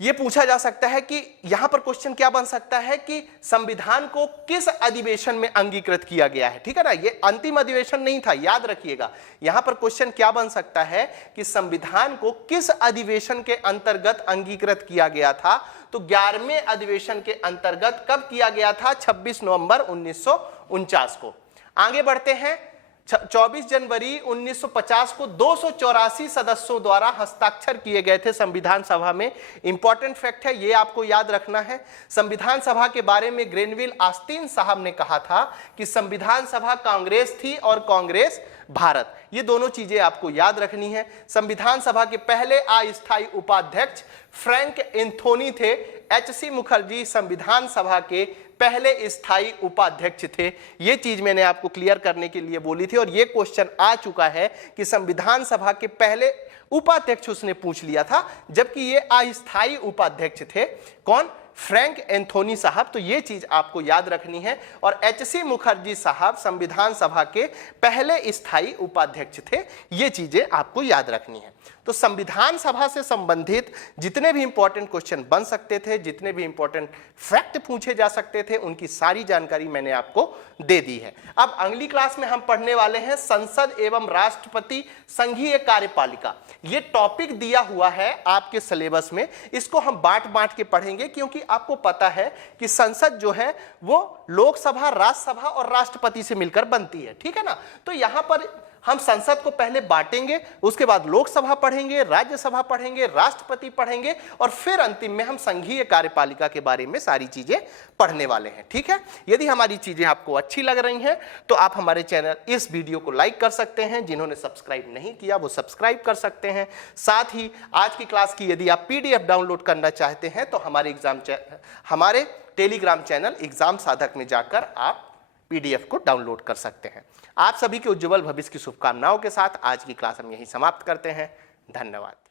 यह पूछा जा सकता है कि यहां पर क्वेश्चन क्या बन सकता है कि संविधान को किस अधिवेशन में अंगीकृत किया गया है, ठीक है ना। यह अंतिम अधिवेशन नहीं था, याद रखिएगा। यहां पर क्वेश्चन क्या बन सकता है कि संविधान को किस अधिवेशन के अंतर्गत अंगीकृत किया गया था। तो 11वें अधिवेशन के अंतर्गत कब किया गया था, 26 नवंबर 1949 को। आगे बढ़ते हैं। 24 जनवरी 1950 को 284 सदस्यों द्वारा हस्ताक्षर किए गए थे संविधान सभा में। इंपॉर्टेंट फैक्ट है, ये आपको याद रखना है। संविधान सभा के बारे में ग्रेनविल ऑस्टिन साहब ने कहा था कि संविधान सभा कांग्रेस थी और कांग्रेस भारत, ये दोनों चीजें आपको याद रखनी है। संविधान सभा के पहले अस्थायी उपाध्यक्ष फ्रैंक एंथोनी थे। एचसी मुखर्जी संविधान सभा के पहले स्थायी उपाध्यक्ष थे। यह चीज मैंने आपको क्लियर करने के लिए बोली थी, और यह क्वेश्चन आ चुका है कि संविधान सभा के पहले उपाध्यक्ष उसने पूछ लिया था, जबकि ये अस्थायी उपाध्यक्ष थे। कौन, फ्रैंक एंथोनी साहब। तो ये चीज आपको याद रखनी है। और एचसी मुखर्जी साहब संविधान सभा के पहले स्थायी उपाध्यक्ष थे। ये चीजें आपको याद रखनी है। तो संविधान सभा से संबंधित जितने भी इंपॉर्टेंट क्वेश्चन बन सकते थे, जितने भी इंपॉर्टेंट फैक्ट पूछे जा सकते थे, उनकी सारी जानकारी मैंने आपको दे दी है। अब अगली क्लास में हम पढ़ने वाले हैं संसद एवं राष्ट्रपति संघीय कार्यपालिका। ये टॉपिक दिया हुआ है आपके सिलेबस में, इसको हम बांट के पढ़ेंगे, क्योंकि आपको पता है कि संसद जो है वो लोकसभा, राज्यसभा और राष्ट्रपति से मिलकर बनती है, ठीक है ना। तो यहां पर हम संसद को पहले बांटेंगे, उसके बाद लोकसभा पढ़ेंगे, राज्यसभा पढ़ेंगे, राष्ट्रपति पढ़ेंगे, और फिर अंतिम में हम संघीय कार्यपालिका के बारे में सारी चीजें पढ़ने वाले हैं, ठीक है। यदि हमारी चीजें आपको अच्छी लग रही हैं तो आप हमारे चैनल इस वीडियो को लाइक कर सकते हैं। जिन्होंने सब्सक्राइब नहीं किया वो सब्सक्राइब कर सकते हैं। साथ ही आज की क्लास की यदि आप PDF डाउनलोड करना चाहते हैं तो हमारे टेलीग्राम चैनल एग्जाम साधक में जाकर आप PDF को डाउनलोड कर सकते हैं। आप सभी के उज्जवल भविष्य की शुभकामनाओं के साथ आज की क्लास हम यहीं समाप्त करते हैं। धन्यवाद।